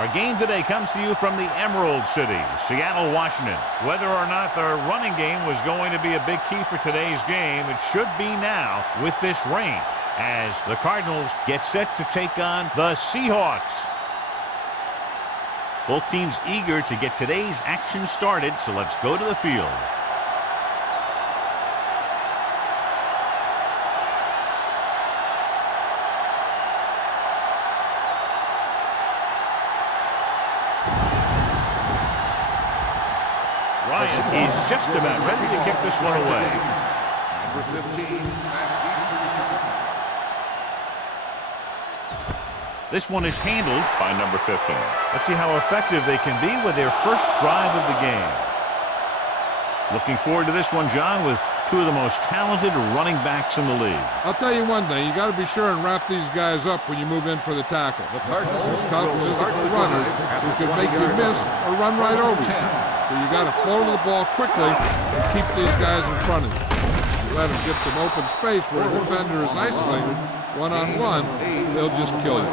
Our game today comes to you from the Emerald City, Seattle, Washington. Whether or not the running game was going to be a big key for today's game, it should be now with this rain, as the Cardinals get set to take on the Seahawks. Both teams eager to get today's action started, so let's go to the field. Ryan is just about ready to kick this one away. Number 15, this one is handled by number 15. Let's see how effective they can be with their first drive of the game. Looking forward to this one, John, with two of the most talented running backs in the league. I'll tell you one thing, you got to be sure and wrap these guys up when you move in for the tackle. the Cardinals Tough will start physical the runners drive who at can the make you 20-yard miss line. or run right First over and you. 10. So you got to flow to the ball quickly and keep these guys in front of you. You let them get some open space where a defender is isolated one-on-one, they'll just kill you.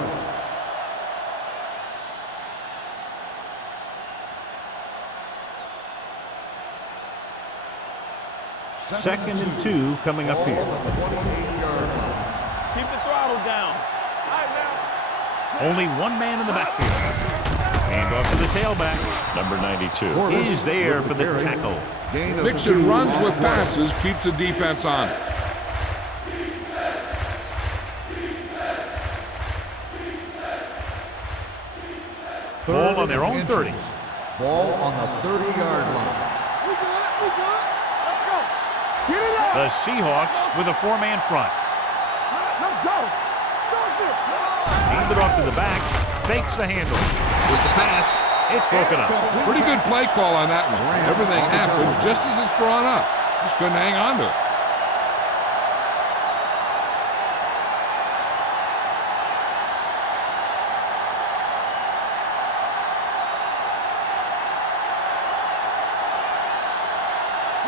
Second and 2 coming up here. Keep the throttle down. Only one man in the backfield. Hand off to the tailback. Number 92. Is there for the tackle. Mixing runs with passes keeps the defense on it. Ball on their own 30. Ball on the 30-yard line. The Seahawks with a four-man front. Let's go. Handed off to the back. Fakes the handle. With the pass, it's broken up. Pretty good play call on that one. Everything happened just as it's drawn up. Just couldn't hang on to it.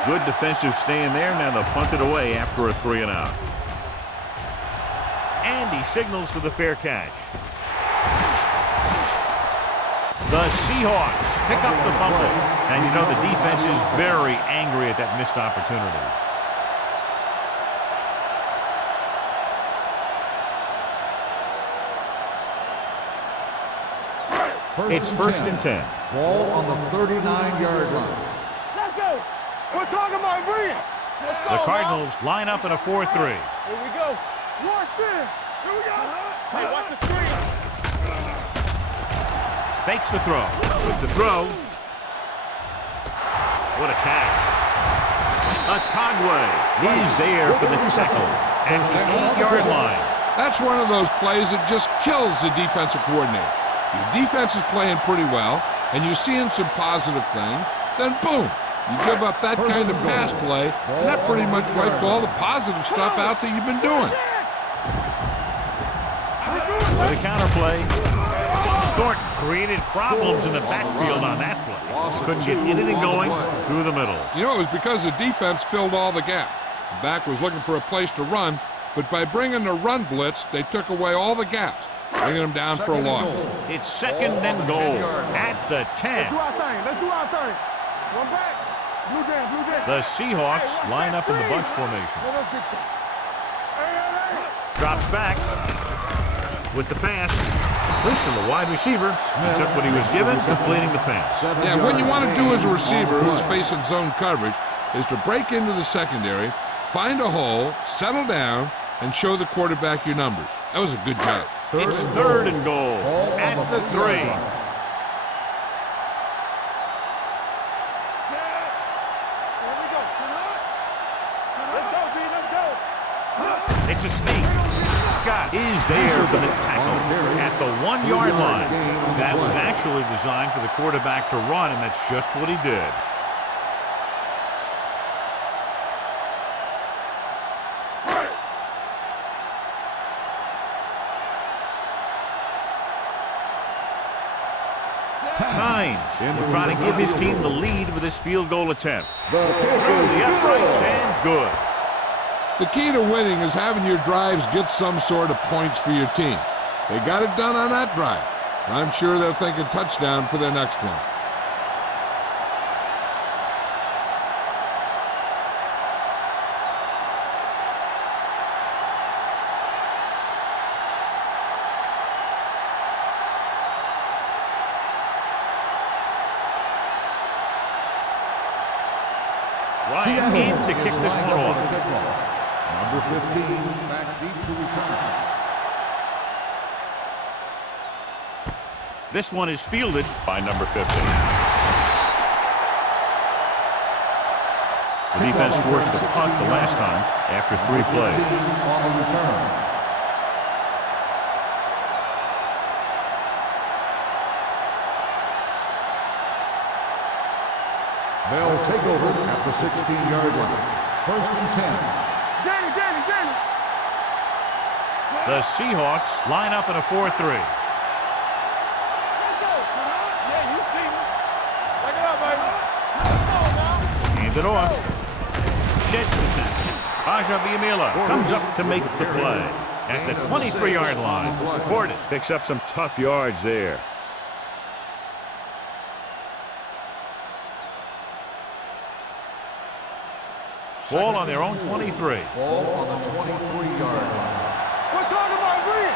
Good defensive stand there. Now they'll punt it away after a 3-and-out. And he signals for the fair catch. The Seahawks pick up the fumble. And you know the defense is very angry at that missed opportunity. It's first and 10. Ball on the 39-yard line. Let's go. We're talking about bringing. Let's go. The Cardinals line up in a 4-3. Here we go. Watch this. Here we go. Hey, watch the screen. Fakes the throw. With the throw. What a catch. Otagwe is there for the tackle at the 8-yard line. That's one of those plays that just kills the defensive coordinator. Your defense is playing pretty well, and you're seeing some positive things, then boom, you give up that kind of pass play, and that pretty much wipes all the positive stuff out that you've been doing. With a counterplay, Thornton created problems in the backfield on that play. Couldn't get anything going through the middle. You know, it was because the defense filled all the gaps. The back was looking for a place to run, but by bringing the run blitz, they took away all the gaps, bringing them down for a loss. It's second and goal at the 10. Let's do our thing. Let's do our thing. One back. Blue jam, blue jam. The Seahawks line up in the bunch formation. Let's get you. Drops back with the pass. To the wide receiver. He took what he was given, completing the pass. Yeah, what you want to do as a receiver who's facing zone coverage is to break into the secondary, find a hole, settle down, and show the quarterback your numbers. That was a good job. It's third and goal at the 3. It's a sneak. Scott is there for the tackle at the 1-yard line. That was actually designed for the quarterback to run, and that's just what he did. Tynes will try to give his team the lead with this field goal attempt. Through the uprights and good. The key to winning is having your drives get some sort of points for your team. They got it done on that drive. I'm sure they're thinking touchdown for their next one. Ryan in to kick this one off. Number 15, back deep to return. This one is fielded by number 50. The defense forced the punt the last time after 3 plays. On the return. They'll take over at the 16-yard line. 1st and 10. Danny. The Seahawks line up in a 4-3. Let's go. Yeah, you see me. Back it up, baby. Let's go now. Hand it off. Sheds the tackle. Aja Biamila comes up to make the play. At the 23-yard line, Portis picks up some tough yards there. Ball on their own 23. Ball on the 23-yard line. We're talking about Reed.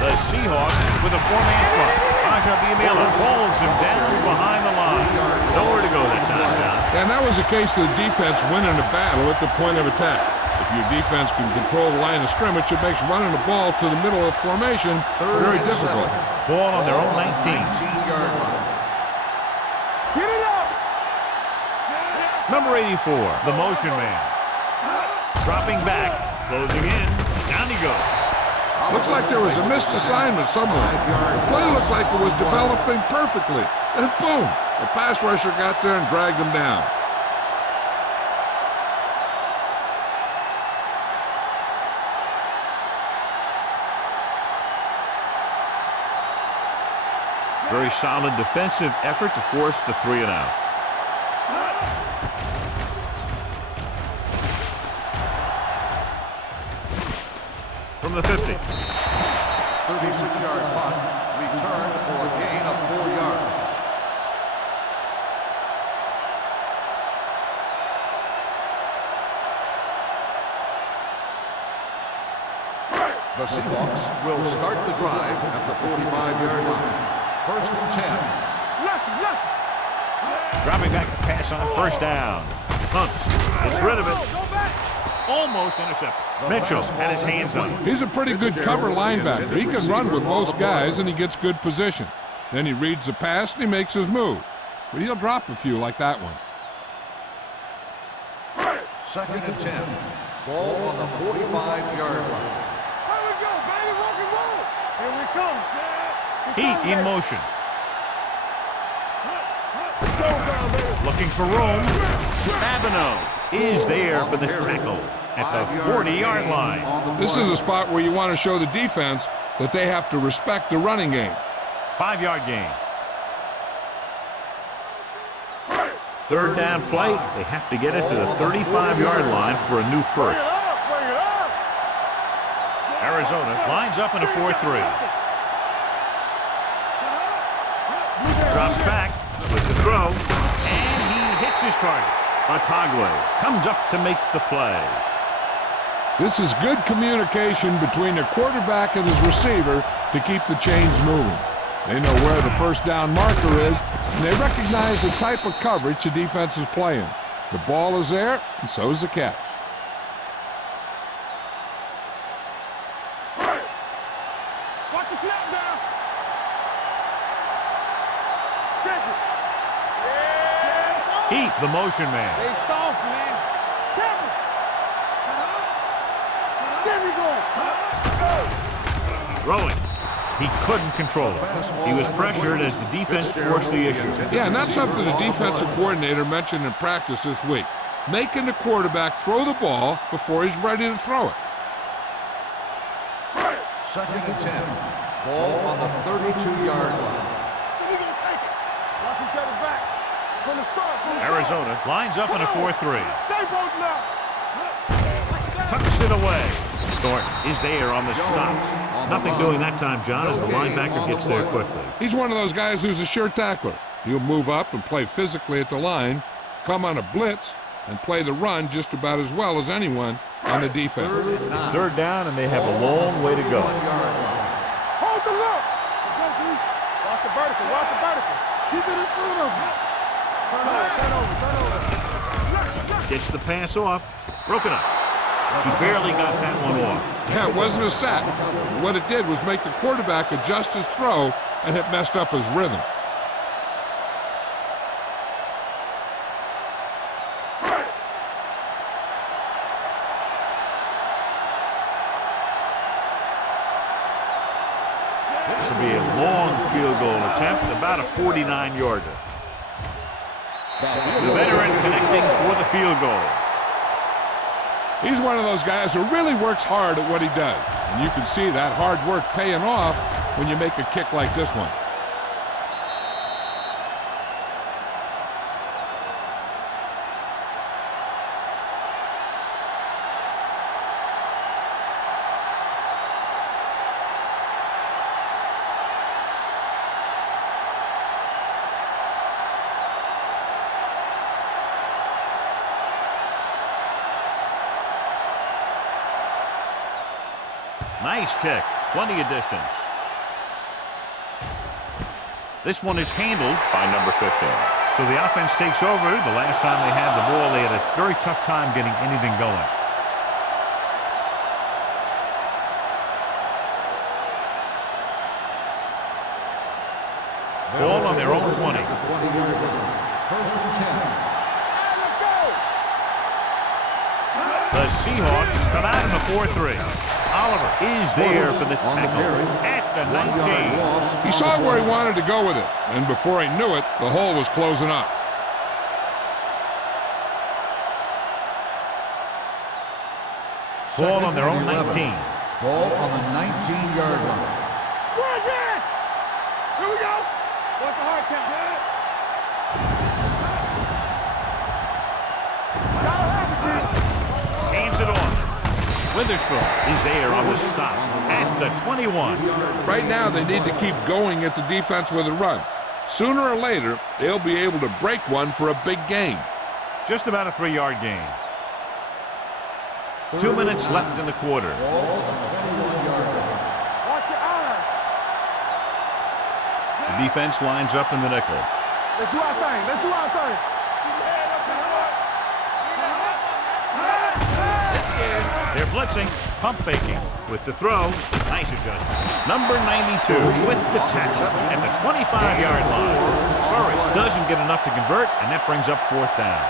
The Seahawks with a 4-man front. Aja Biamila pulls him down behind the line. Nowhere to go that time, John. And that was a case of the defense winning a battle at the point of attack. If your defense can control the line of scrimmage, it makes running the ball to the middle of formation very difficult. Ball on their own 19. 19-yard line. Get it up. Number 84, the motion man. Dropping back, closing in. Down he goes. Looks like there was a missed assignment somewhere. The play looked like it was developing perfectly. And boom, the pass rusher got there and dragged him down. Very solid defensive effort to force the 3-and-out. From the 50. 36-yard punt, returned for a gain of 4 yards. The Seahawks will start the drive at the 45-yard line. 1st and 10. Dropping back to pass on 1st down. Hunts. Gets rid of it. Almost intercepted. Mitchell had his hands on him. He's a pretty good cover linebacker. He can run with most guys, and he gets good position. Then he reads the pass, and he makes his move. But he'll drop a few like that one. 2nd and 10. Ball on the 45-yard line. Here we go, baby. Rock and roll. Here we come. Heat in motion. Looking for room. Babineau is there for the tackle at the 40-yard line. This is a spot where you want to show the defense that they have to respect the running game. 5-yard gain. 3rd down play. They have to get it to the 35-yard line for a new first. Bring it up. Arizona lines up in a 4-3. Drops back with the throw, and he hits his target. Otagwe comes up to make the play. This is good communication between the quarterback and his receiver to keep the chains moving. They know where the 1st down marker is, and they recognize the type of coverage the defense is playing. The ball is there, and so is the catch. Watch the snap down. Check it. Yeah. Heat, the motion man. They soft, man. Tap it. There we go. Throwing. He couldn't control it. He was pressured as the defense forced the issue. Yeah, and that's something the defensive coordinator mentioned in practice this week. Making the quarterback throw the ball before he's ready to throw it. 2nd and 10. Ball on the 32-yard line. So we're going to take it. Watch each other back. From the start. Arizona lines up in a 4-3. Stay both now. Tucks it away. Thornton is there on the stop. Nothing doing that time, John, as the linebacker gets there quickly. He's one of those guys who's a sure tackler. He'll move up and play physically at the line, come on a blitz, and play the run just about as well as anyone on the defense. It's third down, and they have a long way to go. Hold the look. Watch the vertical. Watch the vertical. Keep it in front of you. Turn over. Gets the pass off. Broken up. He barely got that one off. Yeah, it wasn't a sack. What it did was make the quarterback adjust his throw, and it messed up his rhythm. This will be a long field goal attempt, about a 49-yarder. The veteran connecting for the field goal. He's one of those guys who really works hard at what he does. And you can see that hard work paying off when you make a kick like this one. Nice kick. Plenty of distance. This one is handled by number 15. So the offense takes over. The last time they had the ball, they had a very tough time getting anything going. Ball on their own 20. First and 10. The Seahawks come out in the 4-3. Oliver is there for the tackle at the 19. He saw where he wanted to go with it, and before he knew it, the hole was closing up. Ball on their own 19. Ball on the 19-yard line. Here we go. What's the hard count? Hands it off. Witherspoon is there on the stop at the 21. Right now, they need to keep going at the defense with a run. Sooner or later, they'll be able to break one for a big gain. Just about a 3-yard gain. 2 minutes left in the quarter. Watch your eyes. The defense lines up in the nickel. Let's do our thing. Let's do our thing. They're blitzing, pump faking with the throw. Nice adjustment. Number 92 with the tackle at the 25-yard line. Furry doesn't get enough to convert, and that brings up 4th down.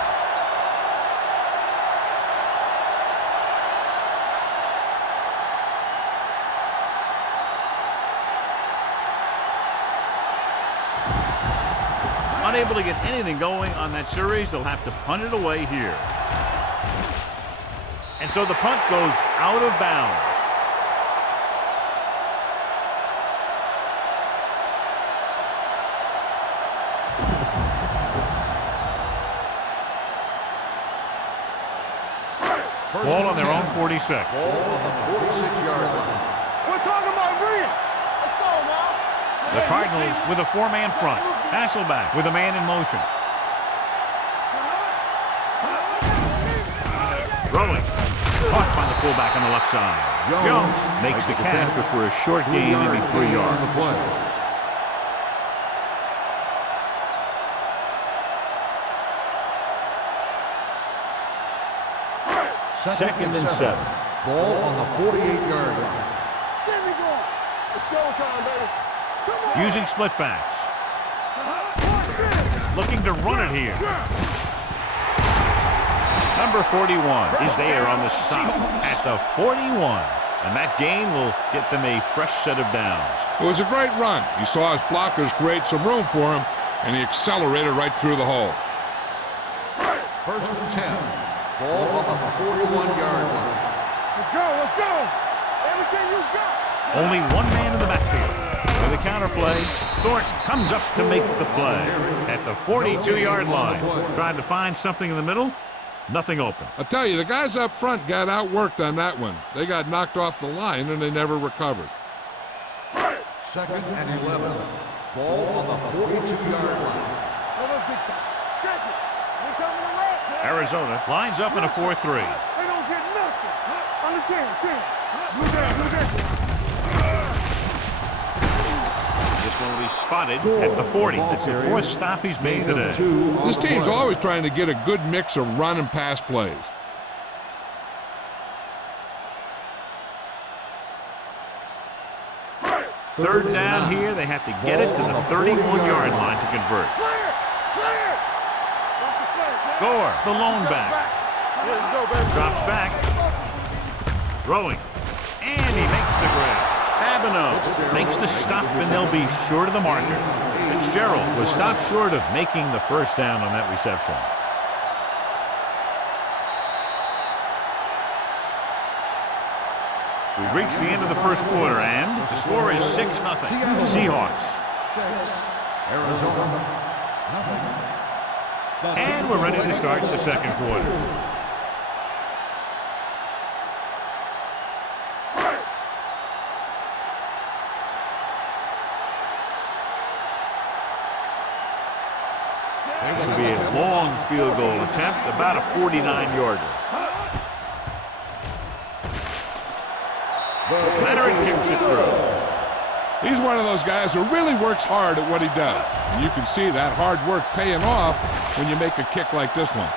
Unable to get anything going on that series, they'll have to punt it away here. And so the punt goes out of bounds. Ball on their own 46. Ball on the 46-yard line. We're talking about Rhea. Let's go now. The Cardinals with a 4-man front. Hasselback with a man in motion. Throwing. Caught by the fullback on the left side. Jones makes the catch, but for a short gain, maybe 3 yards. Second and 7. Ball on the 48-yard line. There we go. It's showtime, baby. Come on. Using split backs. Looking to run it here. Number 41 is there on the stop at the 41. And that gain will get them a fresh set of downs. It was a great run. He saw his blockers create some room for him, and he accelerated right through the hole. First and 10. Ball on the 41-yard line. Let's go. Let's go. Everything you got. Only one man in the backfield. With a counterplay, Thornton comes up to make the play at the 42-yard line. Trying to find something in the middle. Nothing open. I'll tell you, the guys up front got outworked on that one. They got knocked off the line, and they never recovered. Second and 11. Ball on the 42-yard line. Oh, that's big time. Check it. We're coming to rest. Arizona lines up in a 4-3. They don't get nothing. On the 10. Blue down. This one will be spotted at the 40. That's the fourth stop he's made today. This team's always trying to get a good mix of run and pass plays. Third down here. They have to get it to the 31-yard line to convert. Gore, the lone back. Drops back. Throwing. And he makes the grab. Babineau makes the stop, and they'll be short of the marker. Fitzgerald was stopped short of making the first down on that reception. We've reached the end of the first quarter, and the score is 6-0. Seahawks. 6. Arizona. Nothing. And we're ready to start the second quarter. This will be a long field goal attempt, about a 49-yarder. Leonard kicks it through. He's one of those guys who really works hard at what he does. And you can see that hard work paying off when you make a kick like this one.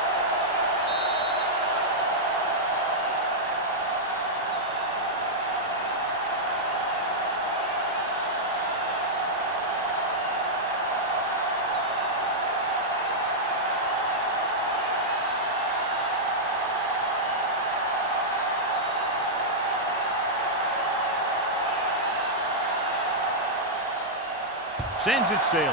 Sends it sailing.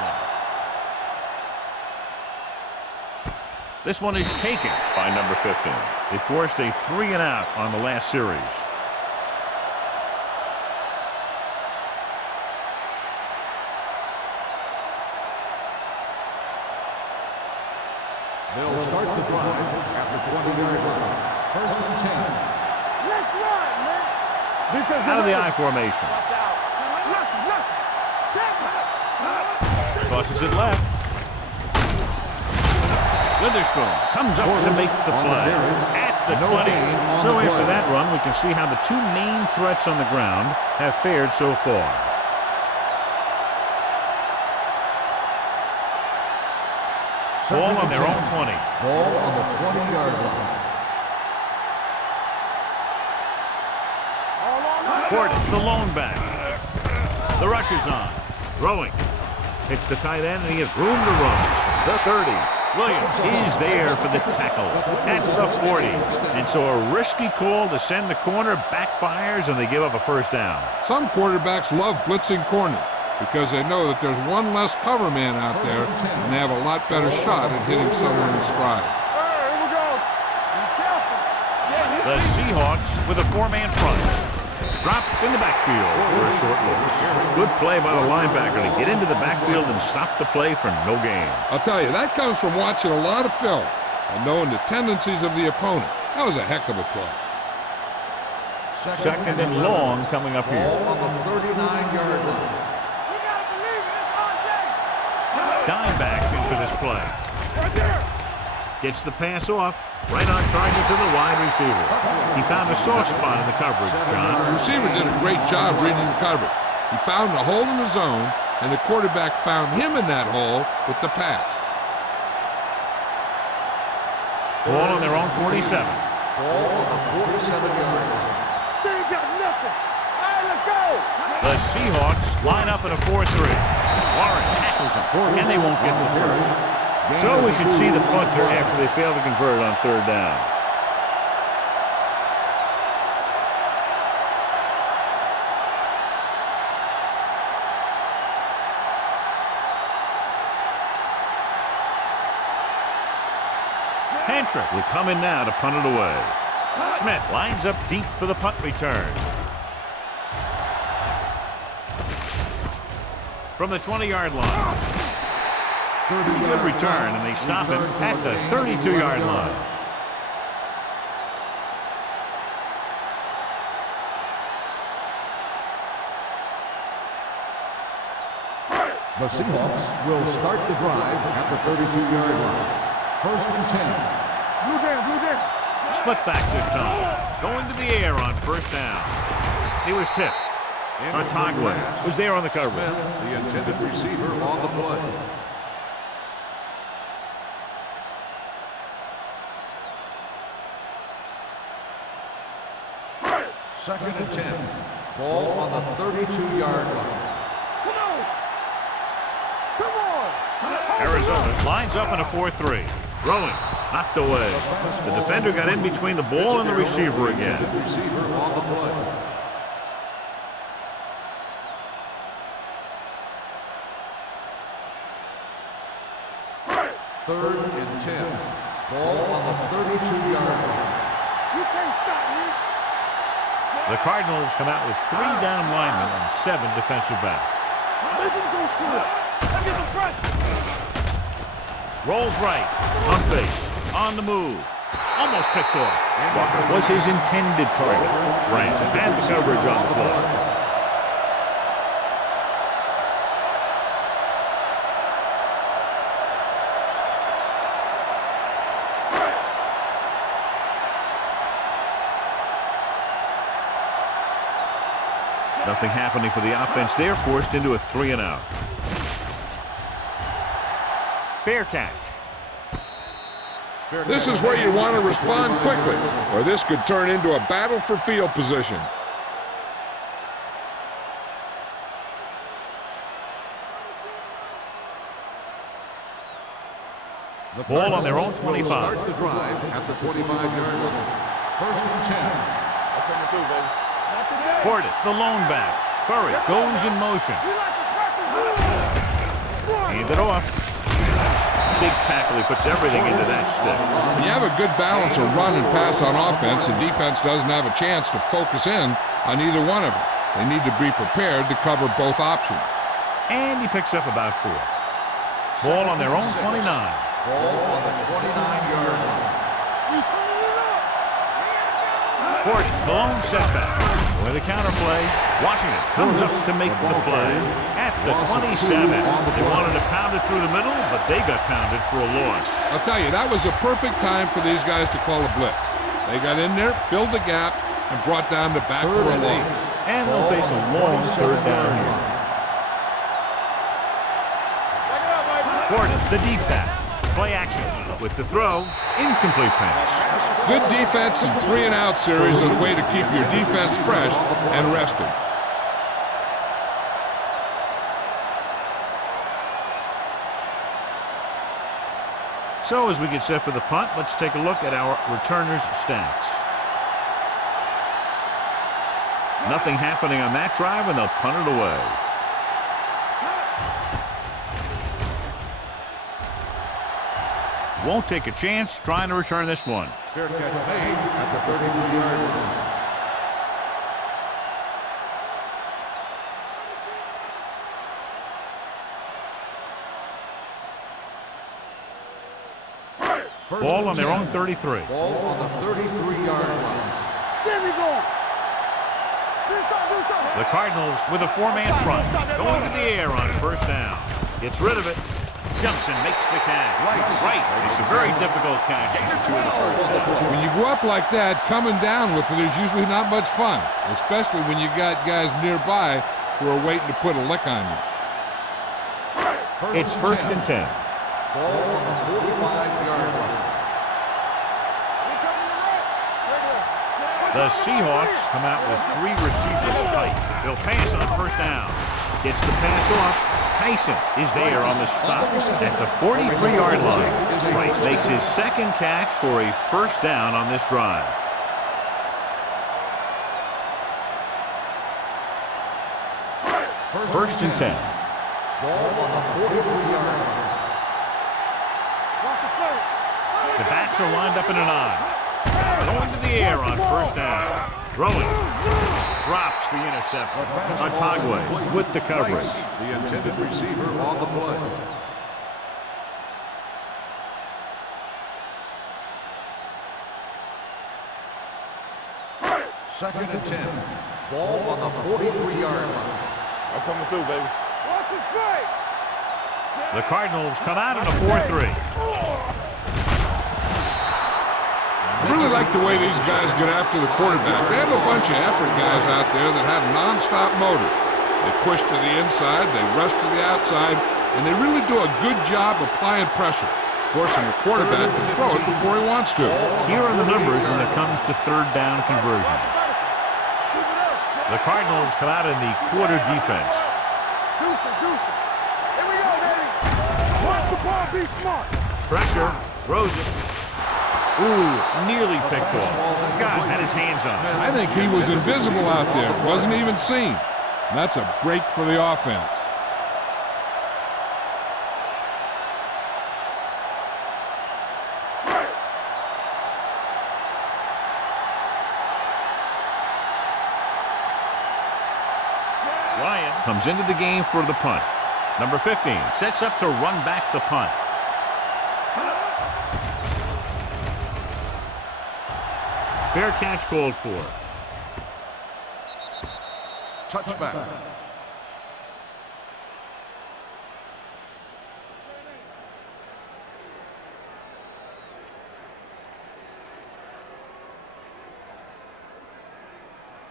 This one is taken by number 15. They forced a 3-and-out on the last series. They'll start the drive at the 20-yard line. First and 10. Let's run, man. Out of the I formation. Tosses it left. Witherspoon comes up to make the play at the 20. So after that run, we can see how the two main threats on the ground have fared so far. Ball on their own 20. Ball on the 20-yard line. Gordon, the lone back. The rush is on. Throwing. Hits the tight end, and he has room to run. The 30. Williams is there for the tackle at the 40. And so a risky call to send the corner backfires, and they give up a first down. Some quarterbacks love blitzing corners because they know that there's one less cover man out there, and they have a lot better shot at hitting someone in stride. The Seahawks with a 4-man front. Drop in the backfield for a short loss. Good play by the linebacker to get into the backfield and stop the play for no gain. I'll tell you, that comes from watching a lot of film and knowing the tendencies of the opponent. That was a heck of a play. Second and long coming up here. Ball on the 39-yard line. Dimebacks into this play. Gets the pass off. Right on target to the wide receiver. He found a soft spot in the coverage, John. The receiver did a great job reading the coverage. He found a hole in the zone, and the quarterback found him in that hole with the pass. Ball on their own 47. Ball on the 47-yard line. They ain't got nothing. All right, let's go. The Seahawks line up in a 4-3. Warren tackles him, and they won't get the first. So we should see the punter after they fail to convert on third down. Hantrick will come in now to punt it away. Smith lines up deep for the punt return. From the 20-yard line. Good return, and they stop him at the 32-yard line. The Seahawks will start the drive at the 32-yard line. First and 10. Blue down, blue down. Split back this time. Going to the air on first down. He was tipped. Otagwe was there on the coverage. Smith, the intended receiver, on the play. Second and 10. Ball on the 32-yard line. Come on. Come on. Arizona lines up in a 4-3. Throwing, knocked away. The defender got in between the ball and the receiver again. Receiver on the play. Third and 10. Ball on the 32-yard line. You can't stop me. The Cardinals come out with 3 down linemen and 7 defensive backs. Make him go shoot. Get the pressure. Rolls right, pump face, on the move. Almost picked off. Walker was his intended target. Bryant had the coverage on the play. Nothing happening for the offense there, forced into a 3-and-out. Fair catch. This is where you want to respond quickly, or this could turn into a battle for field position. The Ball on their own 25. Start the drive at the 25-yard line. First and 10. That's coming through, baby. Not today. Portis, the lone back. Furry goes in motion. We like to practice. Hand it off. Big tackle. He puts everything into that stick. When you have a good balance of run and pass on offense, the defense doesn't have a chance to focus in on either one of them. They need to be prepared to cover both options. And he picks up about 4. Ball on their own 29. Ball on the 29-yard line. Portis, the lone setback. With a counterplay, Washington comes up to make the play. At the 27, they wanted to pound it through the middle, but they got pounded for a loss. I'll tell you, that was a perfect time for these guys to call a blitz. They got in there, filled the gap, and brought down the back for a loss. And they'll face a long 3rd down here. Portis, the deep back. Play action with the throw. Incomplete pass. Good defense and 3-and-out series are the way to keep your defense fresh and rested. So as we get set for the punt, let's take a look at our returners' stats. Nothing happening on that drive, and they'll punt it away. Won't take a chance trying to return this one. Fair catch made at the 33-yard line. Ball on their own 33. Ball on the 33-yard line. There we go. Do something. The Cardinals with a 4-man front. Going to the air on first down. Gets rid of it. Jumps and makes the catch. Right. It's a very difficult catch to secure the first down. When you go up like that, coming down with it is usually not much fun, especially when you got guys nearby who are waiting to put a lick on you. It's first and 10. Ball on the 45-yard line. The Seahawks come out with 3 receivers tight. They'll pass on first down. Gets the pass off. Tyson is there on the stop at the 43-yard line. Right makes his 2nd catch for a first down on this drive. First and 10. Ball on the 43-yard line. The backs are lined up in an I. Going to the air on first down. Throwing. Drops the interception. Otagwe with the coverage. The intended receiver on the play. Second and 10. Ball on the 43-yard line. I'm coming through, baby. Watch it play. The Cardinals come out in a 4-3. I really like the way these guys get after the quarterback. They have a bunch of effort guys out there that have non-stop motor. They push to the inside, they rush to the outside, and they really do a good job applying pressure, forcing the quarterback to throw it before he wants to. Here are the numbers when it comes to third down conversions. The Cardinals come out in the quarter defense. Here we go, baby. Watch the ball, be smart. Pressure, throws it. Ooh, nearly picked off. Scott had his hands on it. I think he was invisible out there, wasn't even seen. And that's a break for the offense. Ryan comes into the game for the punt. Number 15 sets up to run back the punt. Fair catch called for. Touchback.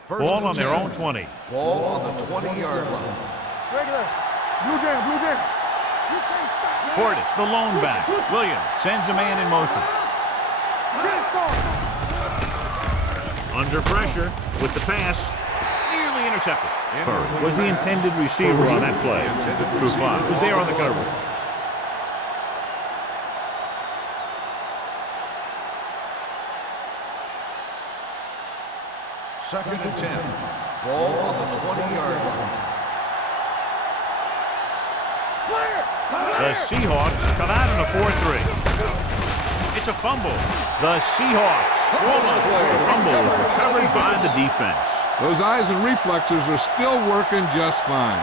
Ball on their own 20. Ball on the 20-yard line. Regular. Blue game, blue game. You can't stop. Portis, the lone back. Williams sends a man in motion. Under pressure with the pass. Nearly intercepted. Furr was the intended receiver on that play. Trufant was there on the coverage. Second and 10. Ball on the 20-yard line. The Seahawks come out in a 4-3. It's a fumble. The Seahawks roll up. The fumble is recovered by the defense. Those eyes and reflexes are still working just fine.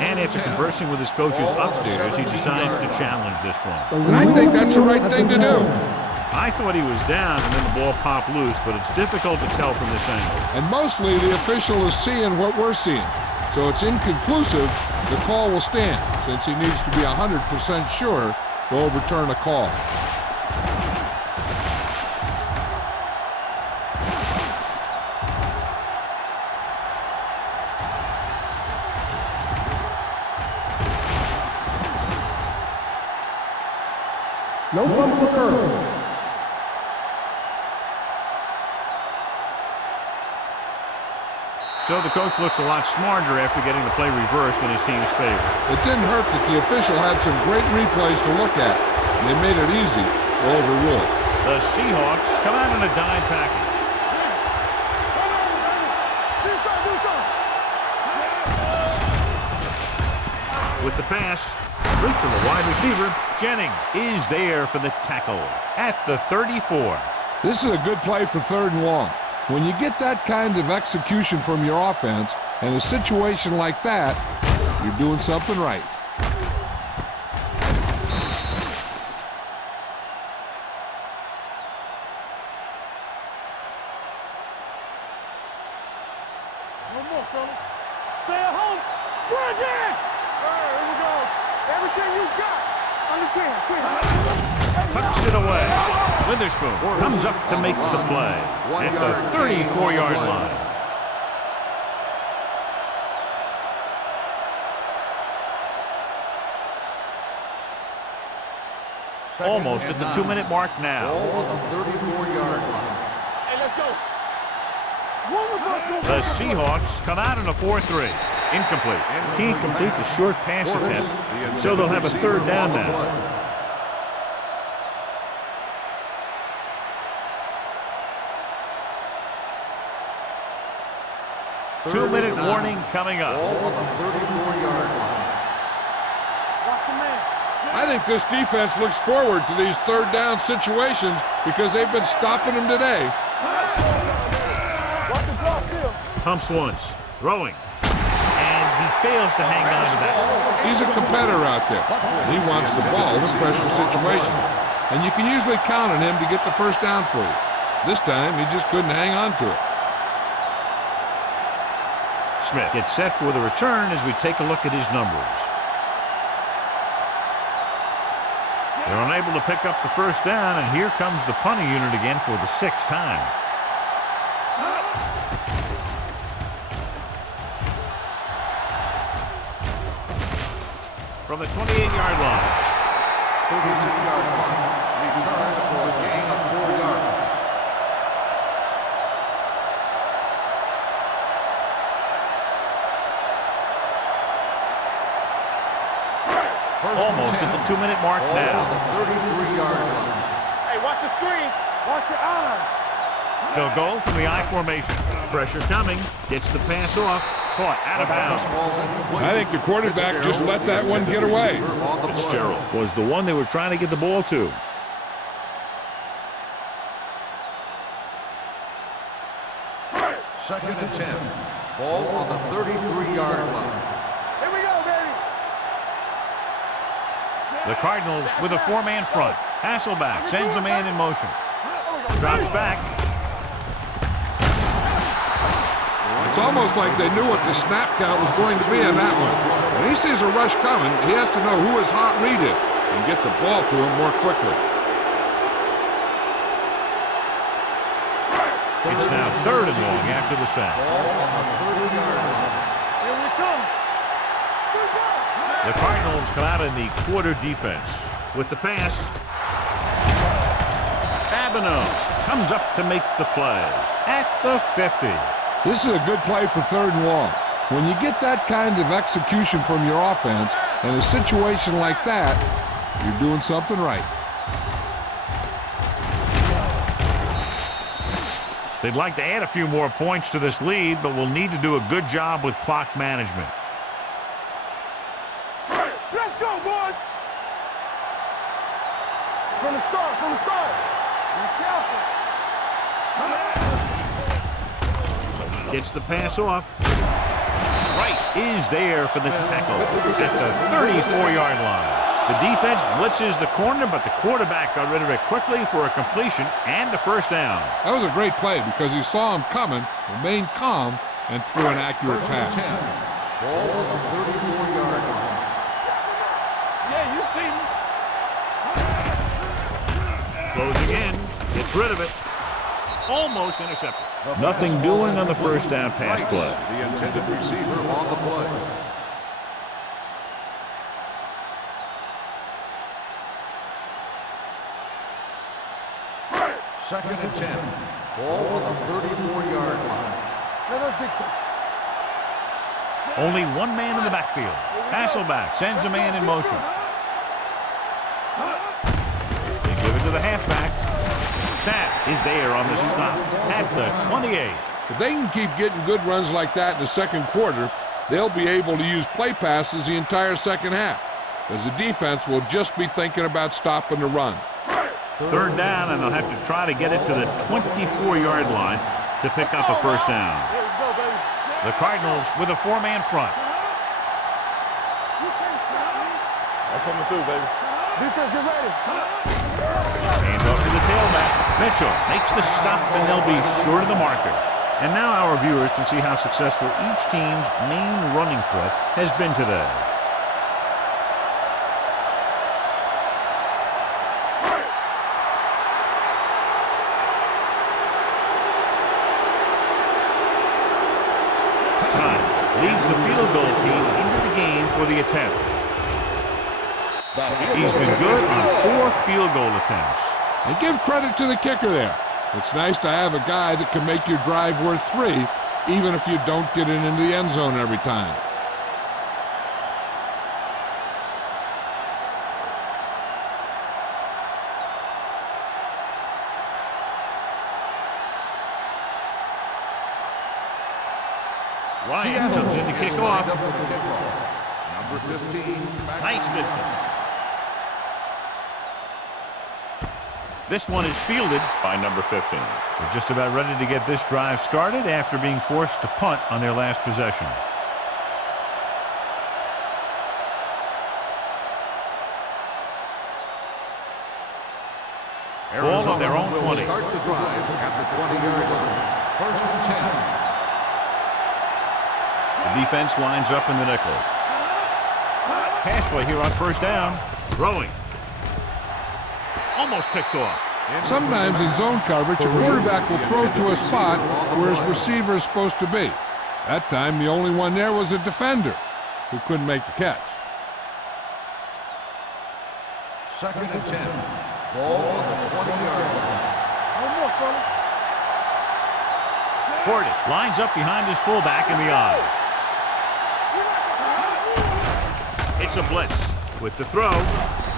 And after conversing with his coaches upstairs, he decides to challenge this one. And I think that's the right thing to do. I thought he was down and then the ball popped loose, but it's difficult to tell from this angle. And mostly the official is seeing what we're seeing. So it's inconclusive. The call will stand since he needs to be 100% sure to overturn a call. No fumble occurred. So the coach looks a lot smarter after getting the play reversed in his team's favor. It didn't hurt that the official had some great replays to look at, and they made it easy to overrule. The Seahawks come out in a dime package. With the pass, straight to the wide receiver, Jennings is there for the tackle at the 34. This is a good play for 3rd and long. When you get that kind of execution from your offense in a situation like that, you're doing something right. One more, fella. Stay at home. Bring it! Here we go. Everything you got. Understand. Tucks it away. Witherspoon comes up to make the play at the 34-yard line. Almost at the 2-minute mark now. Ball on the 34-yard line. Hey, let's go. The Seahawks come out in a 4-3. Incomplete. Can't complete the short pass attempt, so they'll have a 3rd down now. 2-minute warning coming up. Ball on the 34-yard line. Watch your man. I think this defense looks forward to these 3rd down situations because they've been stopping them today. Watch the drop field. Pumps once, throwing, and he fails to hang on to that. He's a competitor out there, and he wants the ball in pressure situations. And you can usually count on him to get the 1st down for you. This time, he just couldn't hang on to it. Smith gets set for the return as we take a look at his numbers. They're unable to pick up the first down, and here comes the punting unit again for the 6th time. From the 28-yard line. 36-yard punt, return for a gain of 4 yards. Almost at the 2-minute mark now. On the 33-yard line. Hey, watch the screen. Watch your eyes. They'll go from the I formation. Pressure coming. Gets the pass off. Caught out of bounds. I think the quarterback just let that one get away. Fitzgerald was the one they were trying to get the ball to. Second and 10. Ball on the 33-yard line. Here we go, baby. The Cardinals with a 4-man front. Hasselback sends a man in motion. Drops back. It's almost like they knew what the snap count was going to be on that one. When he sees a rush coming, he has to know who his hot read is and get the ball to him more quickly. It's now 3rd and long after the sack. Ball on the 30-yard line. Here we come. The Cardinals come out in the quarter defense. With the pass, Babineau comes up to make the play at the 50. This is a good play for 3rd and long. When you get that kind of execution from your offense in a situation like that, you're doing something right. They'd like to add a few more points to this lead, but will need to do a good job with clock management. Let's go, boys. From the start, from the start. Be careful. Gets the pass off. Wright is there for the tackle at the 34-yard line. The defense blitzes the corner, but the quarterback got rid of it quickly for a completion and a first down. That was a great play because he saw him coming, remained calm, and threw an accurate First and pass. 10. Ball on the 34-yard line. Yeah, you see me. Closing in, gets rid of it. Almost intercepted. Nothing doing on the first down pass play. The intended receiver on the play. Second and 10. Ball on the 34-yard line. Let us be tough. Only one man in the backfield. Hasselback sends a man in motion. They give it to the halfback. Sapp is there on the stop at the 28. If they can keep getting good runs like that in the second quarter, they'll be able to use play passes the entire second half, because the defense will just be thinking about stopping the run. 3rd down, and they'll have to try to get it to the 24-yard line to pick up a first down. Here we go, baby. The Cardinals with a 4-man front. You can't stop me. I'm coming through, baby. Defense, get ready. Hand off to the tailback. Mitchell makes the stop, and they'll be short of the marker. And now our viewers can see how successful each team's main running threat has been today. Times leads the field goal team into the game for the attempt. He's been good on 4 field goal attempts. And give credit to the kicker there. It's nice to have a guy that can make your drive worth 3, even if you don't get it into the end zone every time. Ryan comes in to kick off. Number 15. Nice distance. This one is fielded by number 15. They're just about ready to get this drive started after being forced to punt on their last possession. Ball on their own 20. Start the drive at the 20-yard line. First and 10. defense lines up in the nickel. Pass play here on first down. Throwing. Almost picked off. Sometimes in zone coverage, a quarterback will throw to a spot where his receiver is supposed to be. That time, the only one there was a defender who couldn't make the catch. 2nd and 10. Ball on the 20-yard line. No more, fella. Portis lines up behind his fullback in the eye. It's a blitz with the throw.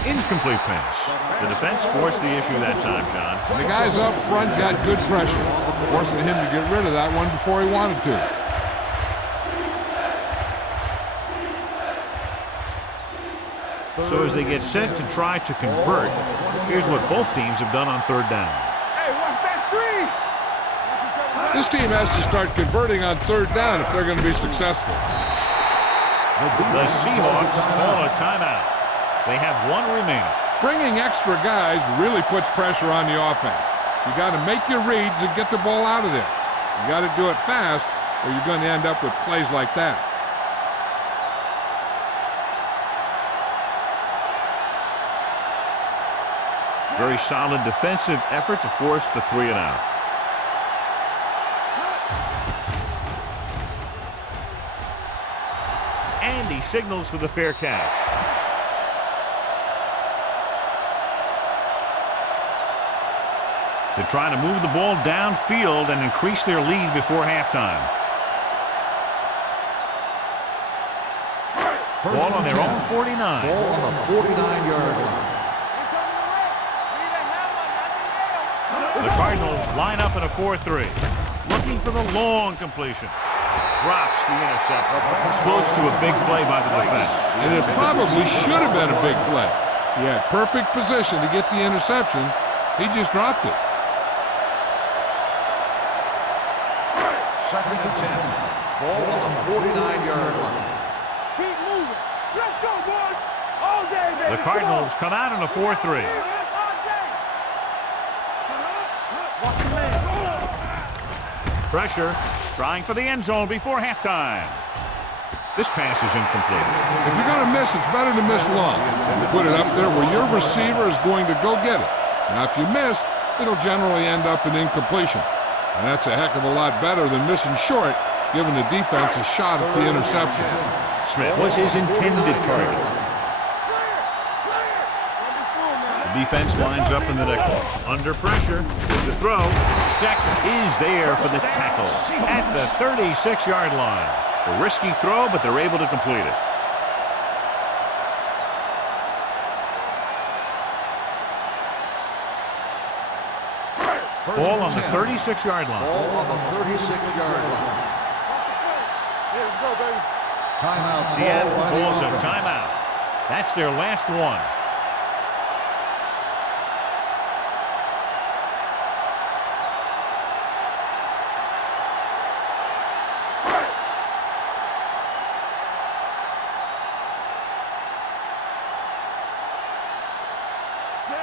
Incomplete pass. The defense forced the issue that time, John. The guys up front got good pressure, forcing him to get rid of that one before he wanted to. So as they get set to try to convert, here's what both teams have done on third down. Hey, watch that screen. This team has to start converting on third down if they're going to be successful. The Seahawks call a timeout. They have one remaining. Bringing extra guys really puts pressure on the offense. You got to make your reads and get the ball out of there. You got to do it fast, or you're going to end up with plays like that. Very solid defensive effort to force the 3 and out. And he signals for the fair catch. They're trying to move the ball downfield and increase their lead before halftime. Ball on their own 49. Ball on the 49-yard line. The Cardinals line up in a 4-3. Looking for the long completion. Drops the interception. Close to a big play by the defense. And it probably should have been a big play. He had perfect position to get the interception. He just dropped it. 2nd and 10. Ball on the 49-yard line. Keep moving. Let's go, boys. All day, baby. The Cardinals come out in a 4-3. Watch the man. Pressure, trying for the end zone before halftime. This pass is incomplete. If you're going to miss, it's better to miss long. You put it up there where your receiver is going to go get it. Now, if you miss, it'll generally end up in incompletion. And that's a heck of a lot better than missing short, giving the defense a shot at the interception. Smith was his intended target. The defense lines up in the nickel. Under pressure with the throw. Jackson is there for the tackle at the 36-yard line. A risky throw, but they're able to complete it. Ball on the 36-yard line. Ball on the 36-yard line. Here we go, baby. Timeout. Seattle Ball by the calls a offense. timeout. That's their last one.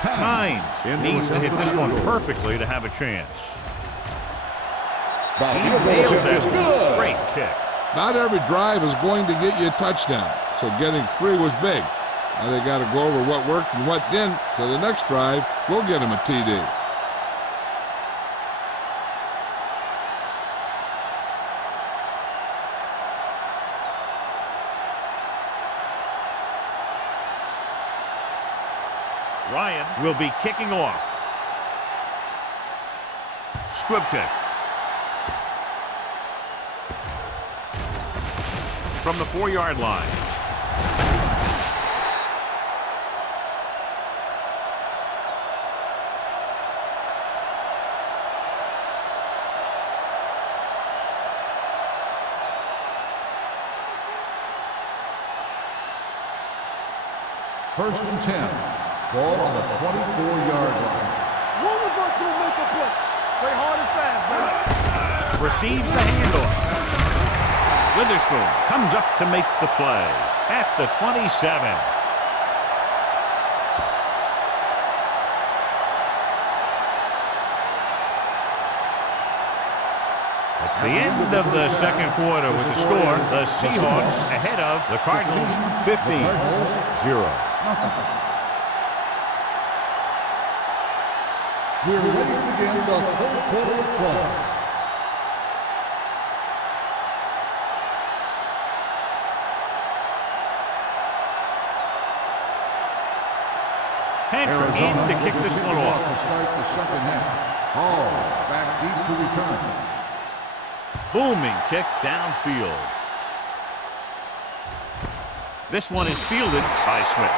Tynes needs to hit this one perfectly to have a chance. He nailed that. Great kick. Not every drive is going to get you a touchdown, so getting 3 was big. Now they got to go over what worked and what didn't, so the next drive will get him a TD. Ryan will be kicking off. Squib kick. From the 4-yard line. First and 10. Ball on the 24-yard line. One of us will make a play. Play hard and fast, baby. Receives the handoff. Witherspoon comes up to make the play at the 27. It's the end of the second quarter with the score. The Seahawks ahead of the Cardinals 15-0. We're ready to begin the third quarter of play. Hancher in to kick this one off. To start the second half. Hall back deep to return. Booming kick downfield. This one is fielded by Smith.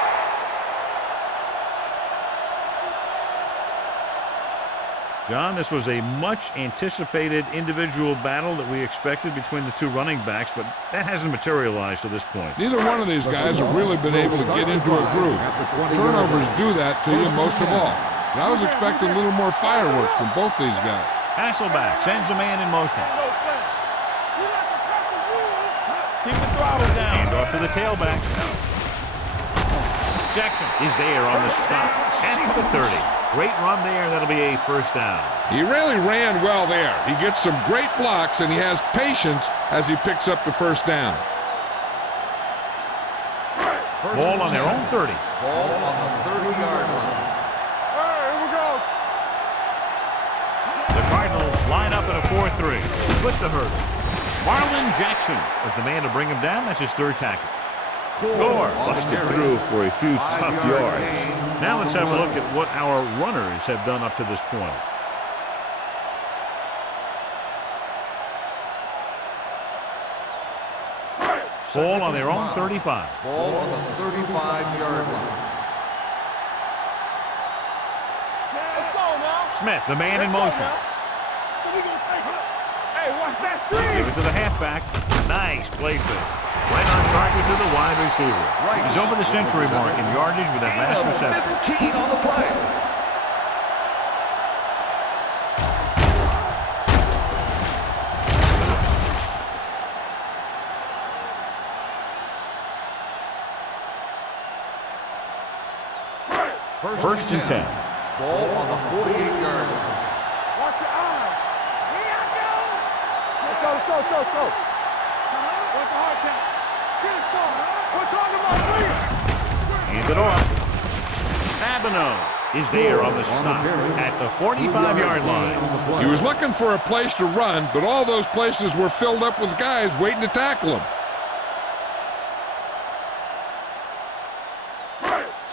John, this was a much anticipated individual battle that we expected between the two running backs, but that hasn't materialized to this point. Neither one of these guys have really been able to get into a groove. Turnovers do that to you most of all. But I was expecting a little more fireworks from both these guys. Hasselback sends a man in motion. Keep the throttle down. And off to the tailback. Jackson is there on the stop at the 30. Great run there. That'll be a first down. He really ran well there. He gets some great blocks, and he has patience as he picks up the first down. Ball on their own 30. Ball on the 30-yard line. Here we go. The Cardinals line up in a 4-3 with the hurdle. Marlon Jackson is the man to bring him down. That's his third tackle. Gore busted through for a few tough yards. Now let's have a look at what our runners have done up to this point. Ball on their own 35. Ball on the 35-yard line. Let's go now. Smith, the man in motion. So we gonna take it. Hey, watch that screen. Give it to the halfback. Nice play fake. Right on target to the wide receiver. He's over the century mark in yardage with that last reception. 15 on the play. First and 10. Ball on the 48-yard line. Watch your eyes. Let's go. What's the hard count? Get it started. We're talking about three. Hand it off. Babineau is there on the stop at the 45-yard line. He was looking for a place to run, but all those places were filled up with guys waiting to tackle him.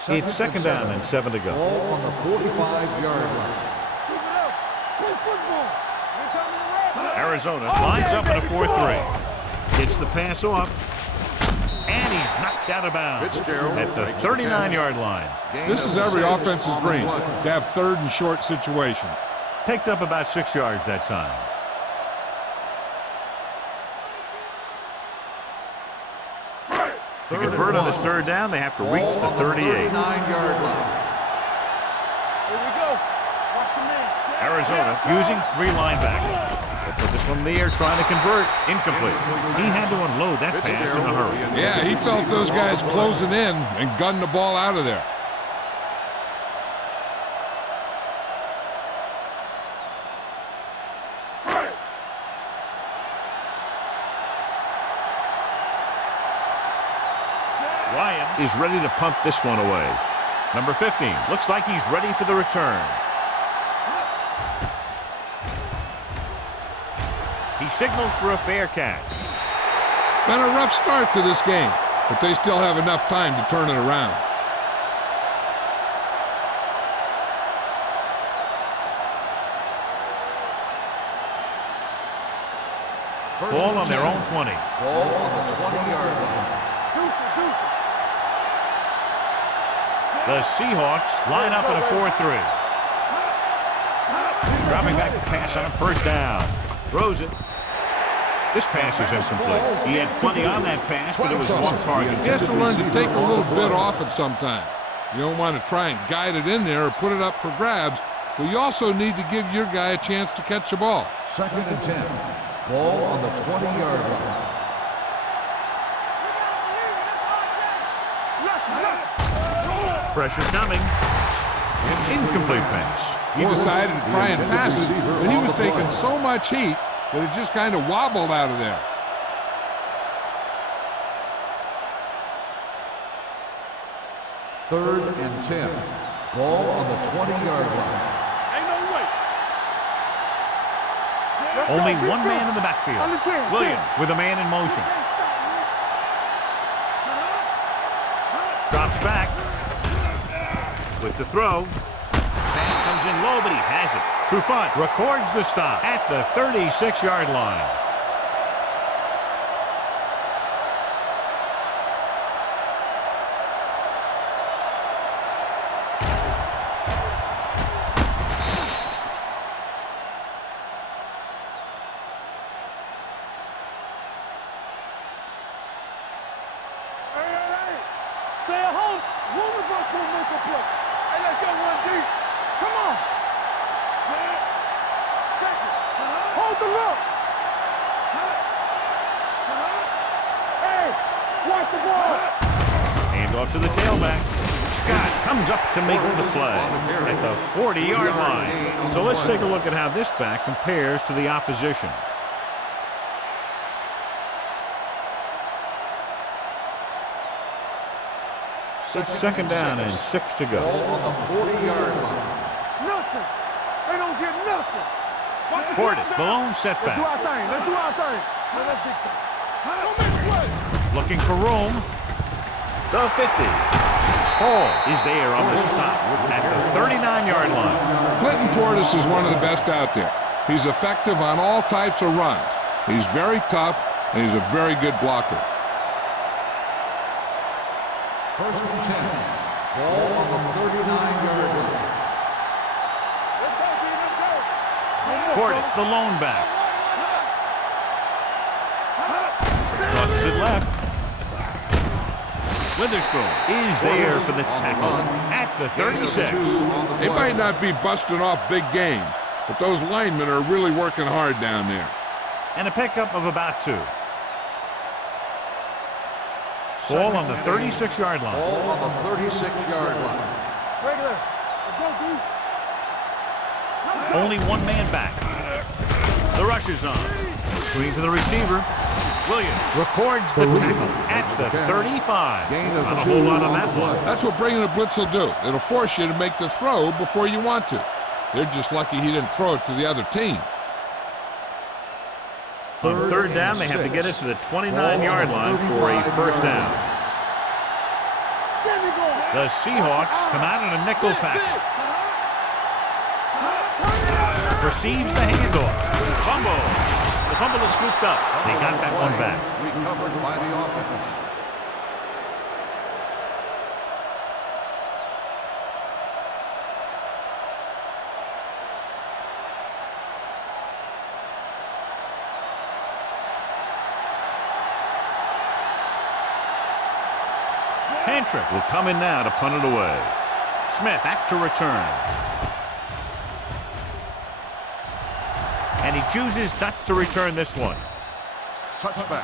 It's second down and 7 to go. Ball on the 45-yard line. Keep it up. Play football. We're coming to rest. Arizona lines up in a 4-3. Gets the pass off. And he's knocked out of bounds at the 39-yard line. This is every offense's dream, to have third and short situation. Picked up about 6 yards that time. To convert on this third down, they have to reach the 38. 39-yard line. Here we go. Watch your man. Arizona using 3 linebackers. They'll put this one in the air, trying to convert. Incomplete. He had to unload that pass in a hurry. Yeah, he felt those guys closing in and gunned the ball out of there. Ryan is ready to punt this one away. Number 15 looks like he's ready for the return. He signals for a fair catch. Been a rough start to this game, but they still have enough time to turn it around. Ball on their own 20. Ball on the 20-yard line. The Seahawks line up in a 4-3. Dropping back to pass on first down. Throws it. This pass is incomplete. He had plenty on that pass, but it was off target. He has to learn to take a little bit off it sometime. You don't want to try and guide it in there or put it up for grabs, but you also need to give your guy a chance to catch the ball. Second and 10. Ball on the 20-yard line. Pressure coming. Incomplete pass. He decided to try and pass it, but he was taking so much heat but it just kind of wobbled out of there. Third and 10. Ball on the 20-yard line. Ain't no way. Only one man in the backfield. Williams with a man in motion. Drops back with the throw. Pass comes in low, but he has it. Trufant records the stop at the 36-yard line. Stay at home. One of us will make a play. Hey, let's go one deep. Come on. Check it. Hold the look. Hey, watch the ball. Hand off to the tailback. Scott comes up to make the play at the 40-yard line. So let's take a look at how this back compares to the opposition. It's second down and 6 to go. Ball on the 40-yard line. Nothing. They don't get nothing. Portis, the lone setback. Let's do our thing. Let's do our thing. Man, that's big time. Don't make a play. Looking for room. The 50. Hall is there on the stop at the 39-yard line. Clinton Portis is one of the best out there. He's effective on all types of runs. He's very tough, and he's a very good blocker. First and 10. Ball on the 39-yard line. Let's go, D. Let's go. Portis, the lone back. Crosses it left. Witherspoon is there for the tackle at the 36. They might not be busting off big game, but those linemen are really working hard down there. And a pickup of about 2. Ball on the 36-yard line. Ball on the 36-yard line. Regular. Let's go, D. Only one man back. The rush is on. Screen to the receiver. Williams records the tackle at the 35. Not a whole lot on that one. That's what bringing a blitz will do. It'll force you to make the throw before you want to. They're just lucky he didn't throw it to the other team. On third down, they have to get it to the 29-yard line for a first down. The Seahawks come out in a nickel package. Perceives the handoff. Fumble. The fumble is scooped up. They got that one back. Recovered by the offense. Pantrick will come in now to punt it away. Smith back to return. And he chooses not to return this one. Touchback.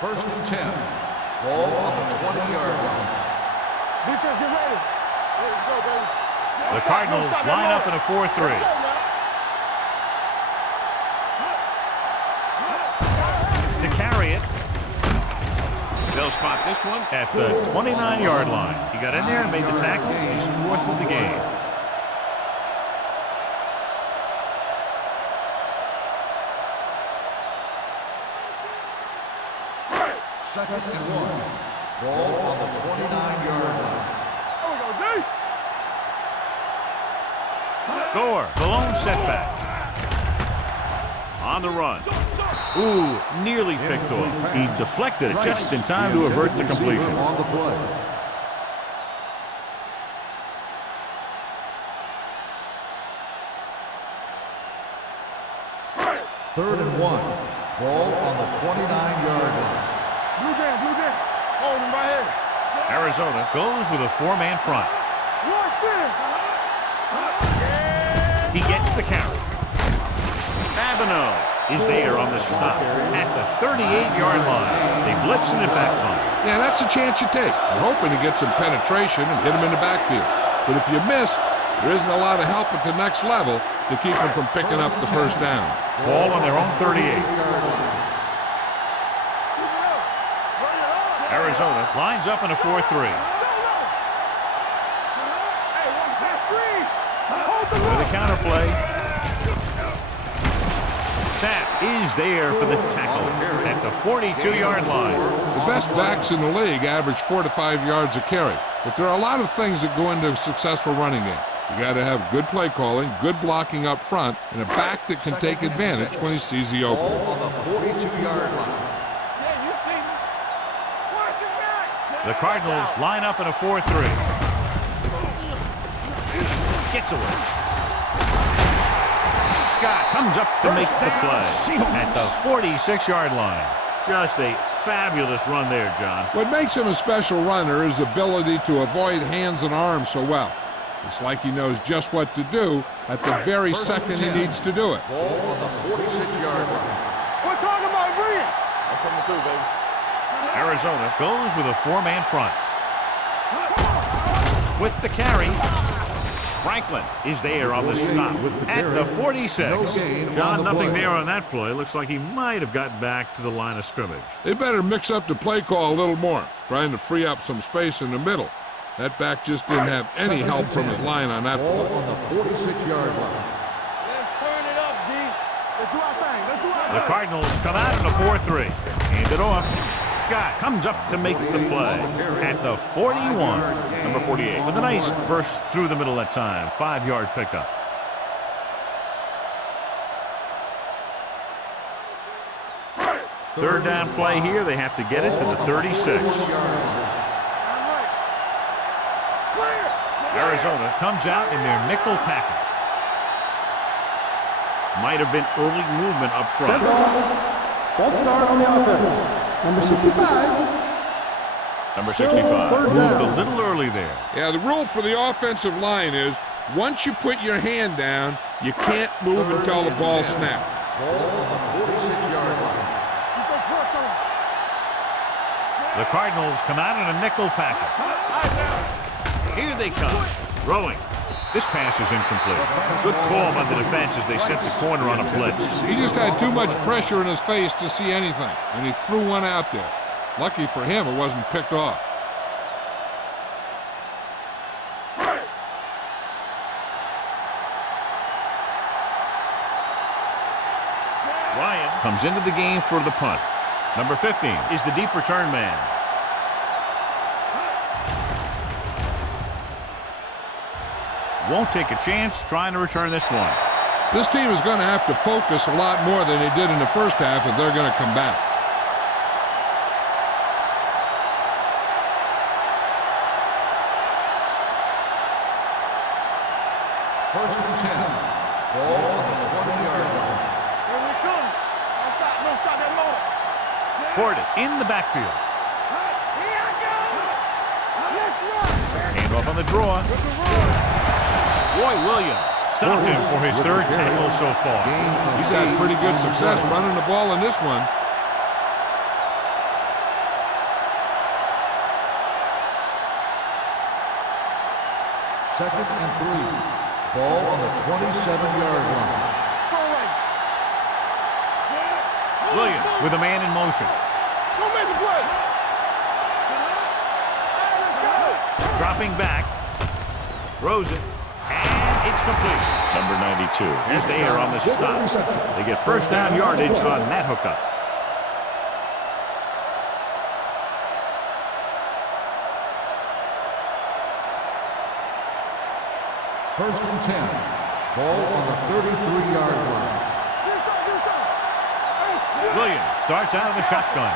First and 10. Ball on the 20-yard line. Defense, get ready. Let's go, baby. The Cardinals line up in a 4-3. To carry it. They'll spot this one at the 29-yard line. He got in there and made the tackle. He's 4th with the game. Second and 1. Ball on the 29-yard line. There we go, D. Gore, the lone setback. On the run. Ooh, nearly picked off. He deflected it just in time to avert the completion. On the play. Third and 1. Ball on the 29-yard line. Blue jam, blue jam. Hold him right here. Arizona goes with a 4-man front. Watch this. He gets the carry. Babineau is there on the stop at the 38-yard line. They blitzing it back fine. Yeah, that's a chance you take. You're hoping to get some penetration and get him in the backfield. But if you miss, there isn't a lot of help at the next level to keep them from picking up the first down. Ball on their own 38. Arizona lines up in a 4-3. With a counter play. Sapp is there for the tackle at the 42-yard line. The best backs in the league average 4 to 5 yards a carry. But there are a lot of things that go into a successful running game. You got to have good play calling, good blocking up front, and a back that can take advantage when he sees the opening. On the 42-yard line. The Cardinals line up in a 4-3. Gets away. Scott comes up to make the play at the 46-yard line. Just a fabulous run there, John. What makes him a special runner is the ability to avoid hands and arms so well. It's like he knows just what to do at the very second he needs to do it. Ball on the 46-yard line. We're talking about bringing. I'm coming through, baby. Arizona goes with a 4-man front. With the carry, Franklin is there on the stop at the 46. John, nothing there on that play. Looks like he might have gotten back to the line of scrimmage. They better mix up the play call a little more, trying to free up some space in the middle. That back just didn't have any help from his line on that Ball play. on the 46-yard line. Let's turn it up, D. Let's do our thing. Let's do our thing. The Cardinals come out in a 4-3. Hand it off. Scott comes up to make the play at the 41. Number 48 with a nice burst through the middle that time. 5-yard pickup. Third down play here. They have to get it to the 36. Arizona comes out in their nickel package. Might have been early movement up front. False start on the offense. Number 65. Number 65 moved a little early there. Yeah, the rule for the offensive line is once you put your hand down, you can't move until the ball snaps. Ball on the 46-yard line. The Cardinals come out in a nickel package. Here they come. Throwing. This pass is incomplete. Good call by the defense as they set the corner on a blitz. He just had too much pressure in his face to see anything, and he threw one out there. Lucky for him, it wasn't picked off. Ryan comes into the game for the punt. Number 15 is the deep return man. Won't take a chance trying to return this one. This team is going to have to focus a lot more than they did in the first half if they're going to come back. First and 10. Ball on the 20-yard line. Here we come. Don't stop that motor. Portis in the backfield. Here I go. Let's run. Hand off on the draw. Roy Williams stopped him for his third tackle so far. He's had pretty good success running the ball in this one. Second and 3. Ball on the 27-yard line. Williams with a man in motion. Don't make the play. Dropping back. Throws it. And it's complete. Number 92 is there on the stop. They get first down yardage on that hookup. First and 10. Ball on the 33-yard line. Williams starts out of the shotgun.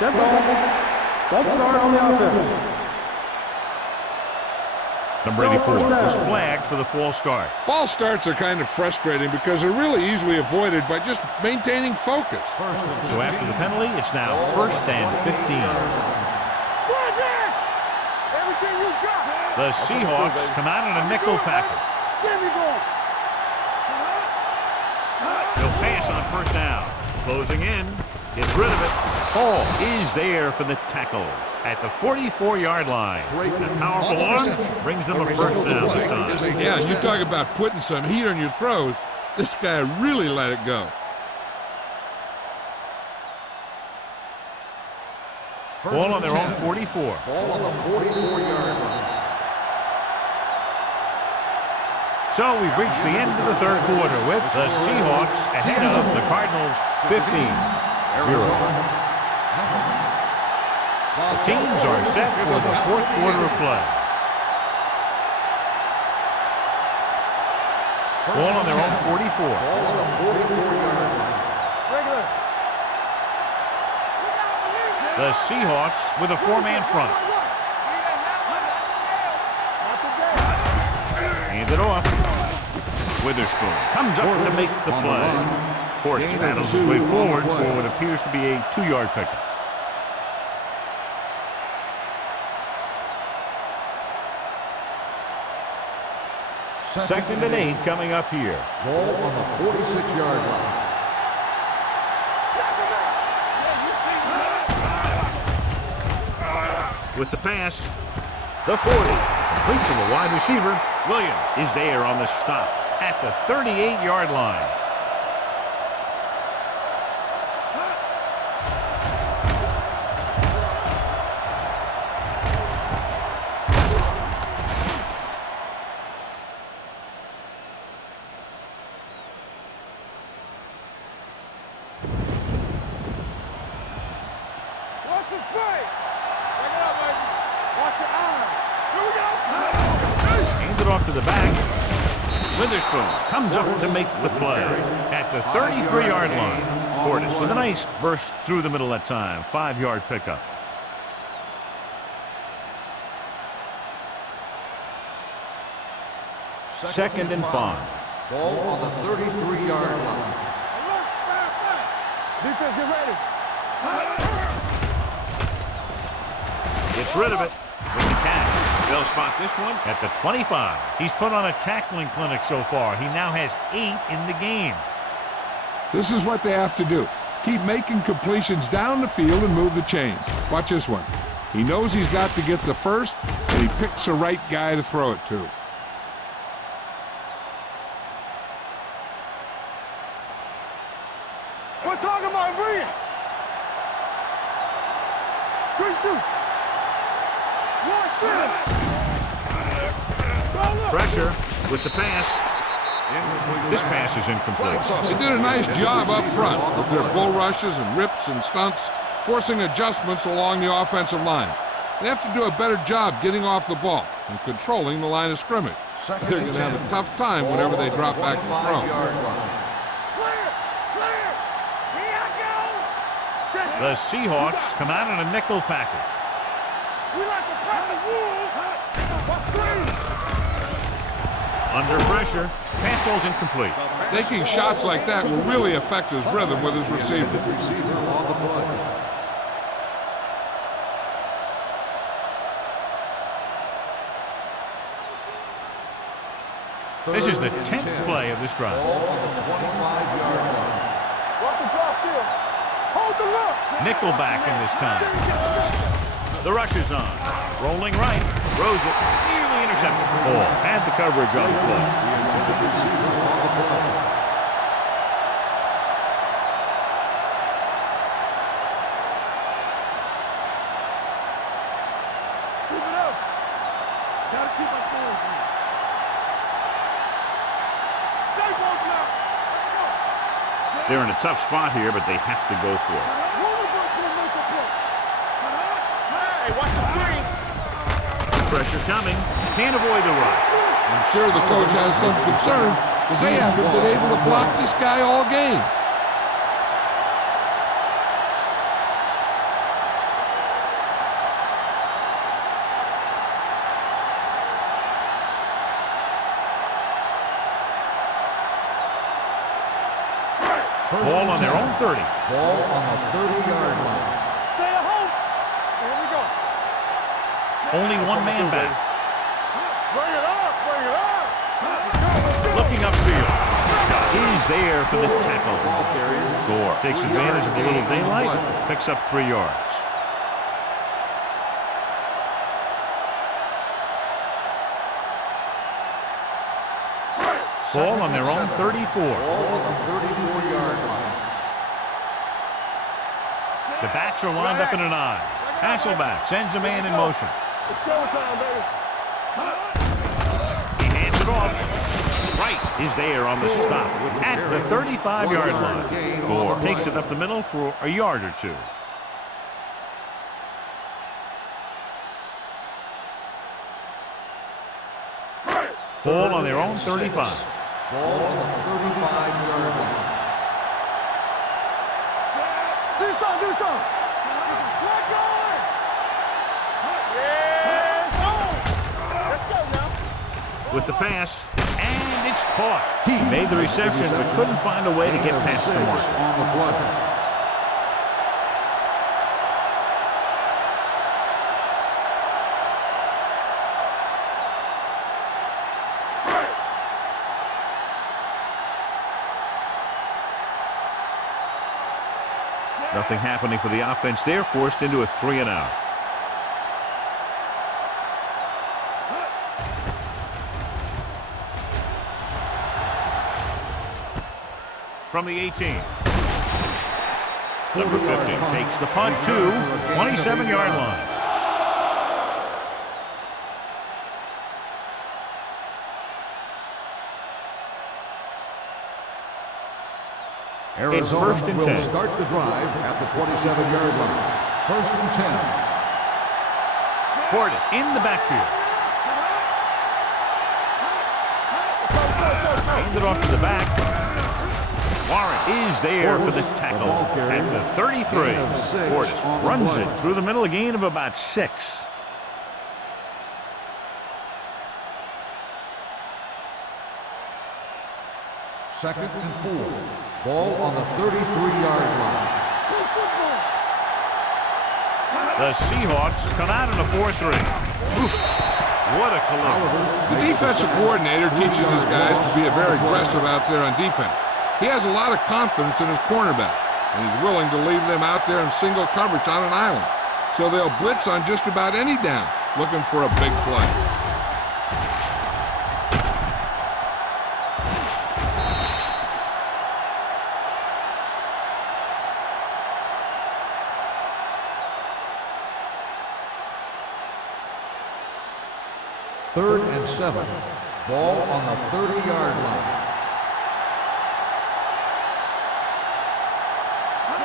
Dead ball. False start on the offense. Number 84 is flagged for the false start. False starts are kind of frustrating because they're really easily avoided by just maintaining focus. So after the penalty, it's now first and 15. Everything you got. The Seahawks come out in a nickel package. There we go. first down. Closing in. Gets rid of it. Hall is there for the tackle at the 44-yard line. That powerful arm brings them a first down this time. Yeah, and you talk about putting some heat on your throws. This guy really let it go. Ball on their own 44. Ball on the 44-yard line. So we've reached the end of the third quarter with the Seahawks ahead of the Cardinals 15-0. The teams are set for the fourth quarter of play. Ball on their own 44. Ball on the 44-yard line. The Seahawks with a four-man front. Hand it off. Witherspoon comes up to make the play. Portis battles his way forward for what appears to be a 2-yard pickup. Second and 8 coming up here. Ball on the 46-yard line. With the pass, the 40, complete to the wide receiver. Williams is there on the stop at the 38-yard line. Off to the back. Witherspoon comes up to make the play at the 33-yard line. Portis with a nice burst through the middle that time. 5-yard pickup. Second and 5. Ball on the 33-yard line. Defense, get ready. Gets rid of it with the catch. They'll spot this one at the 25. He's put on a tackling clinic so far. He now has 8 in the game. This is what they have to do. Keep making completions down the field and move the chains. Watch this one. He knows he's got to get the first, and he picks the right guy to throw it to. We're talking about Green. Good shoot. Pressure with the pass. This pass is incomplete. They did a nice job up front with their bull rushes and rips and stunts, forcing adjustments along the offensive line. They have to do a better job getting off the ball and controlling the line of scrimmage. They're going to have a tough time whenever they drop back to throw. The Seahawks come out in a nickel package. We like to press the rules. Under pressure, pass ball's incomplete. Taking shots like that will really affect his rhythm with his receiver. This is the 10th play of this drive. Ball on the 25-yard line. Watch the drop still. Hold the look. Nickelback in this time. The rush is on. Rolling right. Throws it. Nearly intercepted. Ball had the coverage on the play. Keep it up. Gotta keep our clothes in. Stay woke now. They're in a tough spot here, but they have to go for it. Hey, watch the screen. Pressure coming. Can't avoid the rush. I'm sure the coach has some concern because they haven't been able to block this guy all game. Ball on their own 30. Ball on the 30-yard line. Stay at home. Here we go. Only one man back. Bring it up. Bring it up. Looking upfield. He's got it. is there for the tackle. Gore takes advantage of a little daylight, picks up 3 yards. Ball on their own 34. Ball on the 34-yard line. The backs are lined up in an I. Hasselback sends a man in motion. It's showtime, baby. He hands it off. Wright is there on the stop at the 35-yard line. Gore takes it up the middle for a yard or 2. Ball on their own 35. Ball on the 35-yard line. Do something. Flag going. Yeah. Let's go now. With the pass, and it's caught. He made the reception, but couldn't find a way to get past the mark. On the play. Nothing happening for the offense. They're forced into a 3-and-out. From the 18. Number 50 takes the punt to 27-yard line. It's first and 10. Will start the drive at the 27-yard line. First and 10. Portis in the backfield. Hand it off to the back. Warren is there for the tackle at the 33. Portis runs it through the middle, a gain of about 6. Second and 4. Ball on the 33-yard line. The Seahawks come out in a 4-3. What a collision. The defensive coordinator teaches his guys to be very aggressive out there on defense. He has a lot of confidence in his cornerback, and he's willing to leave them out there in single coverage on an island. So they'll blitz on just about any down, looking for a big play. Third and 7. Ball on the 30-yard line.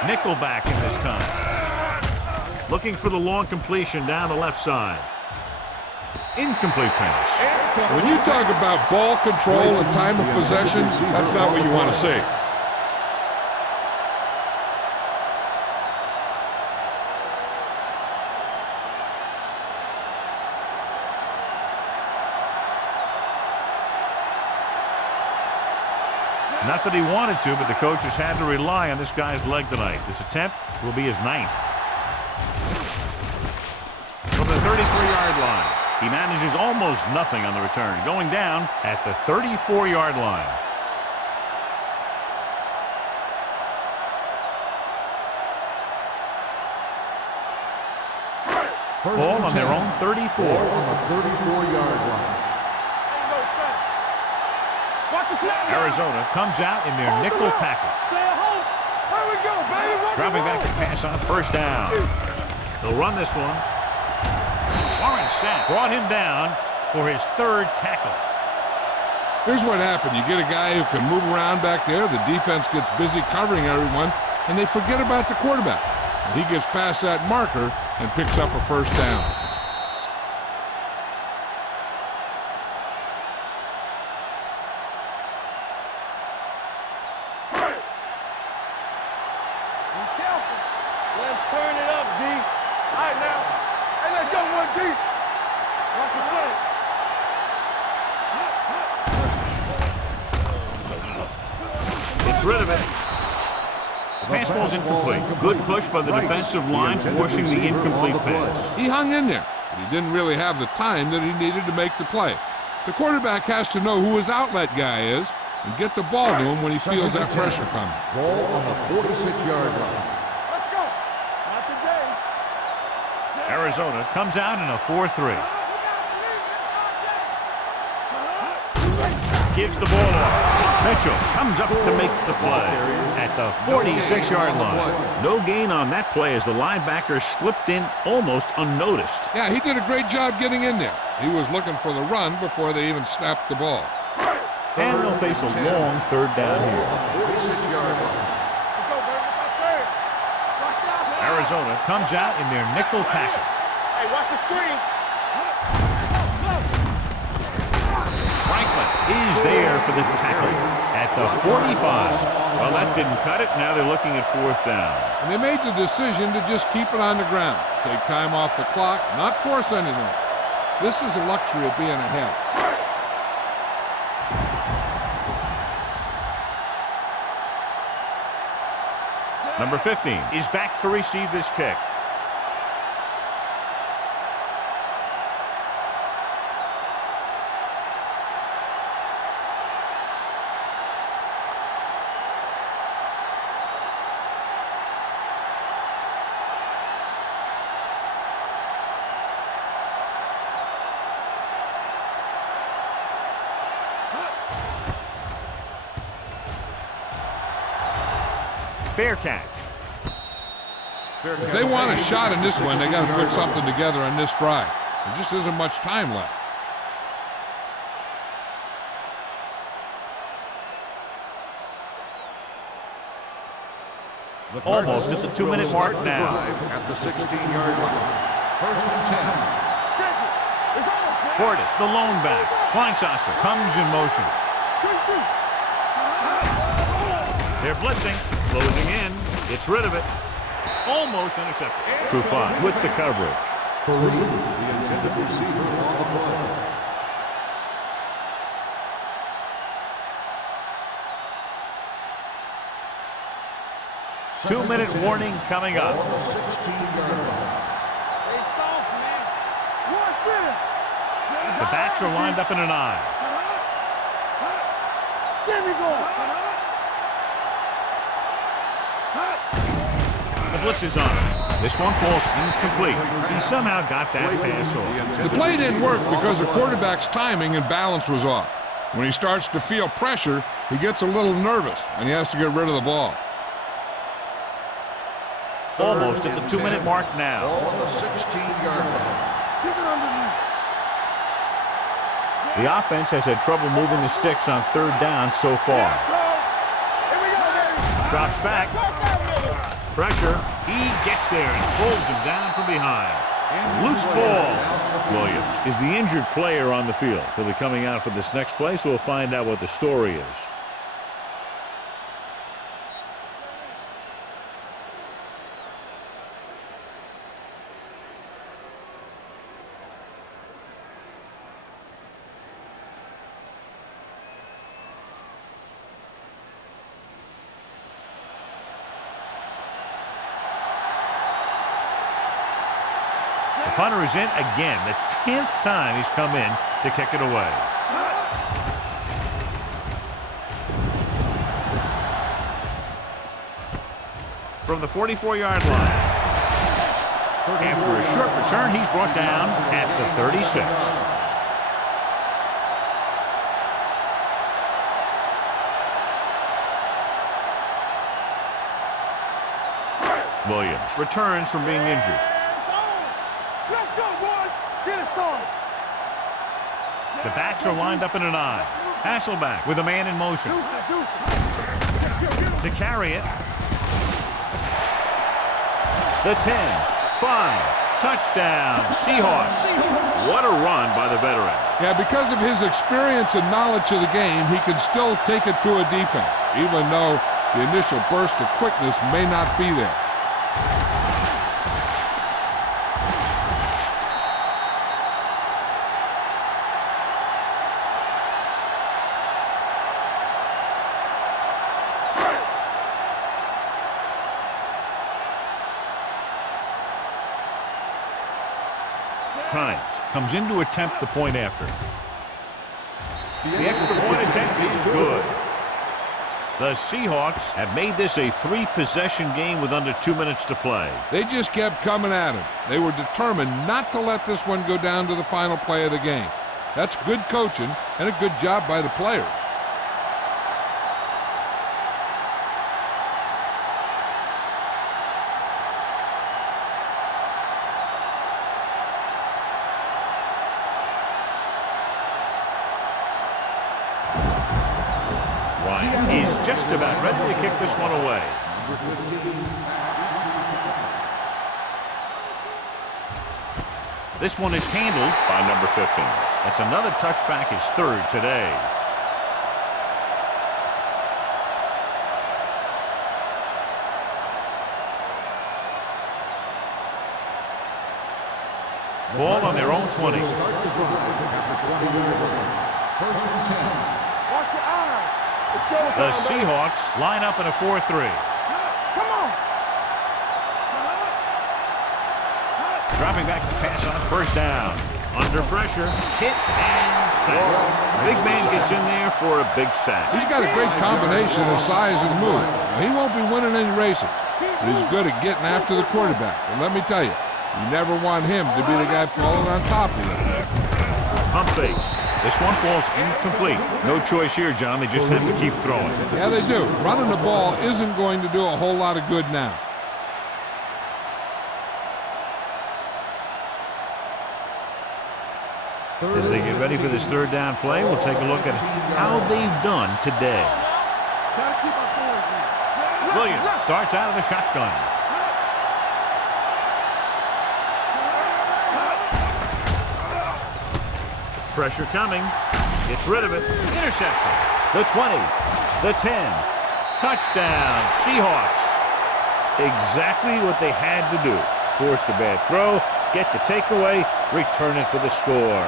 Nickelback in this time. Looking for the long completion down the left side. Incomplete pass. When you talk about ball control and time of possession, that's not what you want to see. Not that he wanted to, but the coaches had to rely on this guy's leg tonight. This attempt will be his 9th. From the 33-yard line, he manages almost nothing on the return, going down at the 34-yard line. Ball on their own 34. Ball on the 34-yard line. Arizona comes out in their nickel package. Here we go, baby. Dropping back to pass on first down. They'll run this one. Warren Sapp brought him down for his 3rd tackle. Here's what happened. You get a guy who can move around back there. The defense gets busy covering everyone, and they forget about the quarterback. He gets past that marker and picks up a first down. Rid of it. The pass ball's incomplete. Good push by the defensive line, forcing the incomplete pass. He hung in there, but he didn't really have the time that he needed to make the play. The quarterback has to know who his outlet guy is and get the ball to him when he feels that pressure coming. Ball on the 46-yard line. Let's go. Not today. Arizona comes out in a 4-3. Gives the ball off. Mitchell comes up to make the play at the 46-yard line. No gain on that play as the linebacker slipped in almost unnoticed. Yeah, he did a great job getting in there. He was looking for the run before they even snapped the ball. And they'll face a long third down here. 46-yard line. Let's go, baby. Let's go. Watch the outside. Arizona comes out in their nickel package. Hey, watch the screen. Franklin is there for the tackle at the 45. Well, that didn't cut it. Now they're looking at fourth down. And they made the decision to just keep it on the ground. Take time off the clock, not force anything. This is the luxury of being ahead. Number 15 is back to receive this kick. Fair catch. If they want a shot in this one, they got to put something together on this drive. There just isn't much time left. Almost at the 2-minute mark now. At the 16-yard line. First and 10. Check it. It's almost there. Portis, the lone back. Kleinsasser comes in motion. Good shoot. They're blitzing, closing in, gets rid of it. Almost intercepted. Trufant with the coverage. Fareed, the intended receiver on the play. Two-minute warning coming up. On the 16-yard line. Hey, soft, man. What's in? The backs are lined up in an eye. There we go. The blitz is on him. This one falls incomplete. He somehow got that pass off. The play didn't work because the quarterback's timing and balance was off. When he starts to feel pressure, he gets a little nervous, and he has to get rid of the ball. Almost at the 2-minute mark now. Ball on the 16-yard line. Keep it underneath. The offense has had trouble moving the sticks on third down so far. Here we go, baby. Drops back. Pressure. He gets there and pulls him down from behind. Loose ball. Williams is the injured player on the field. He'll be coming out for this next play, so we'll find out what the story is. The punter is in again, the 10th time he's come in to kick it away. From the 44-yard line. After a short return, he's brought down at the 36. Williams returns from being injured. Let's go, boys. Get it started. The backs are lined up in an I. Hasselback with a man in motion. To carry it. The 10, 5, touchdown, Seahawks. What a run by the veteran. Yeah, because of his experience and knowledge of the game, he can still take it to a defense, even though the initial burst of quickness may not be there. Times comes in to attempt the point after. The extra point attempt is good. The Seahawks have made this a 3-possession game with under 2 minutes to play. They just kept coming at him. They were determined not to let this one go down to the final play of the game. That's good coaching and a good job by the players. He's just about ready to kick this one away. This one is handled by number 15. That's another touchback, his third today. Ball on their own 20. Start the drive at the 20-yard line. First and 10. Watch your eyes. The Seahawks line up in a 4-3. Come on. Dropping back to pass on first down. Under pressure, hit and sack. Big man gets in there for a big sack. He's got a great combination of size and move. Now, he won't be winning any races, but he's good at getting after the quarterback. And let me tell you, you never want him to be the guy falling on top of you. Pump fakes. This one falls incomplete. No choice here, John. They just have to keep throwing. Yeah, they do. Running the ball isn't going to do a whole lot of good now. As they get ready for this third down play, we'll take a look at how they've done today. Gotta keep our boys in. Williams starts out of the shotgun. Pressure coming. Gets rid of it. Interception. The 20. The 10. Touchdown. Seahawks. Exactly what they had to do. Force the bad throw. Get the takeaway. Return it for the score.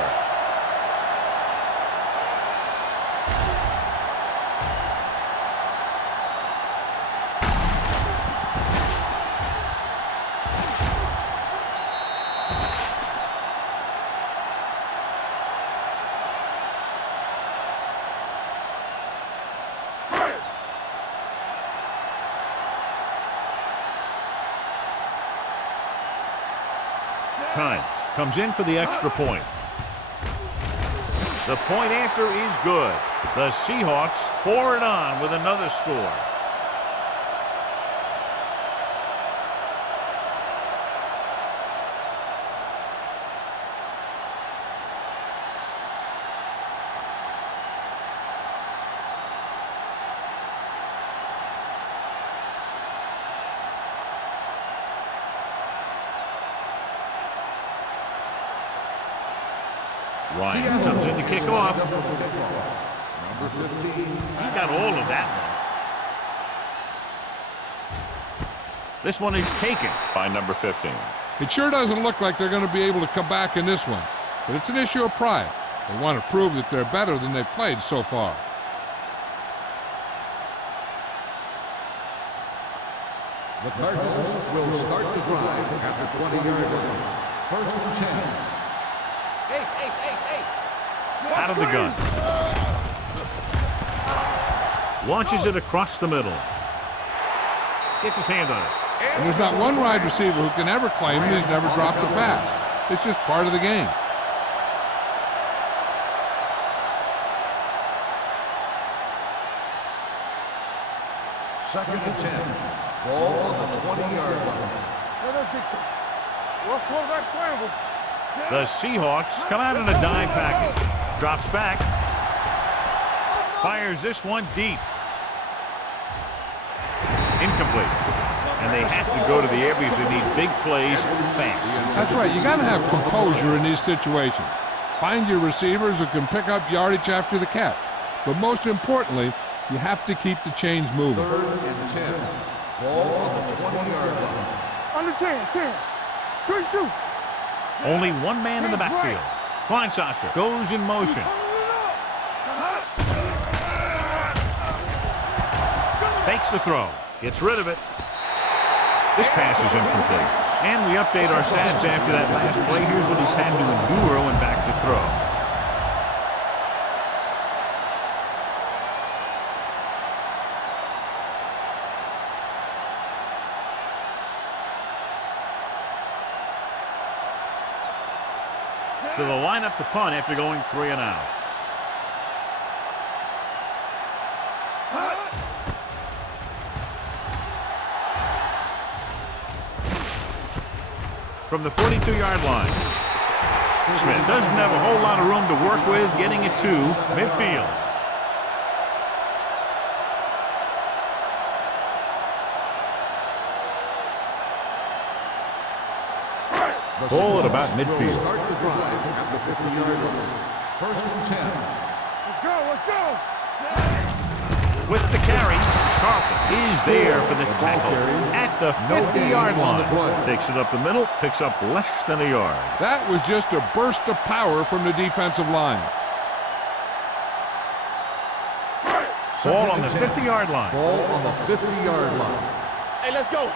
Times comes in for the extra point. The point after is good. The Seahawks pour it on with another score. Ryan comes in to kick off. Number 15. He got all of that one. This one is taken by number 15. It sure doesn't look like they're going to be able to come back in this one, but it's an issue of pride. They want to prove that they're better than they've played so far. The Cardinals will start the drive at the 20-yard line. First and 10. Out of the gun. Launches it across the middle. Gets his hand on it. And there's not one wide receiver who can ever claim he's never dropped a pass. It's just part of the game. Second and 10. Ball on the 20-yard line. What's quarterback scramble? The Seahawks come out in a dime package. Drops back. Fires this one deep. Incomplete. And they have to go to the air because they need big plays fast. That's right. You got to have composure in these situations. Find your receivers who can pick up yardage after the catch. But most importantly, you have to keep the chains moving. Third and 10. Ball on the 20-yard line. Under 10. Good shoot. Only one man in the backfield. Kleinsasser goes in motion. Fakes the throw. Gets rid of it. This pass is incomplete. And we update our stats after that last play. Here's what he's had to endure when back to throw. So they'll line up the punt after going 3 and out. From the 42-yard line. Smith doesn't have a whole lot of room to work with, getting it to midfield. Ball at about midfield. Start the drive at the 50-yard line. 1st and 10. Let's go, let's go. With the carry, Carlton is there for the tackle at the 50-yard line. Takes it up the middle, picks up less than a yard. That was just a burst of power from the defensive line. Ball on the 50-yard line. Ball on the 50-yard line. Hey, let's go.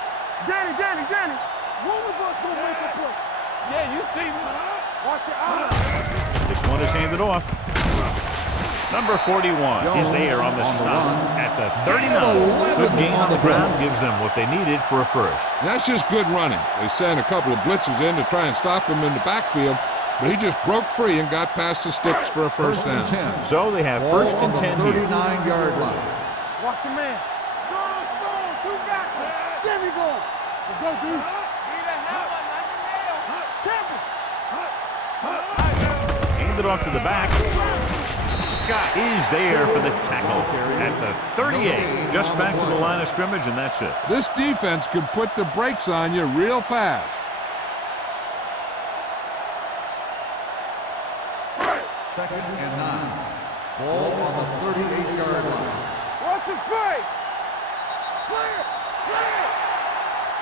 Danny. One of us gonna make a play. Yeah, you see me. Watch your eyes. This one is handed off. Number 41 is there on the stop at the 39. Good gain on the ground gives them what they needed for a first. That's just good running. They sent a couple of blitzes in to try and stop him in the backfield, but he just broke free and got past the sticks for a first down. So they have first and 10 here. 39-yard line. Watch your man. Strong, 2 backs. There we go. Let's go, dude. Handed off to the back. Scott is there for the tackle at the 38. Just back to the line of scrimmage, and that's it. This defense can put the brakes on you real fast. Second and 9. Ball on the 38-yard line. Watch it play. Play it.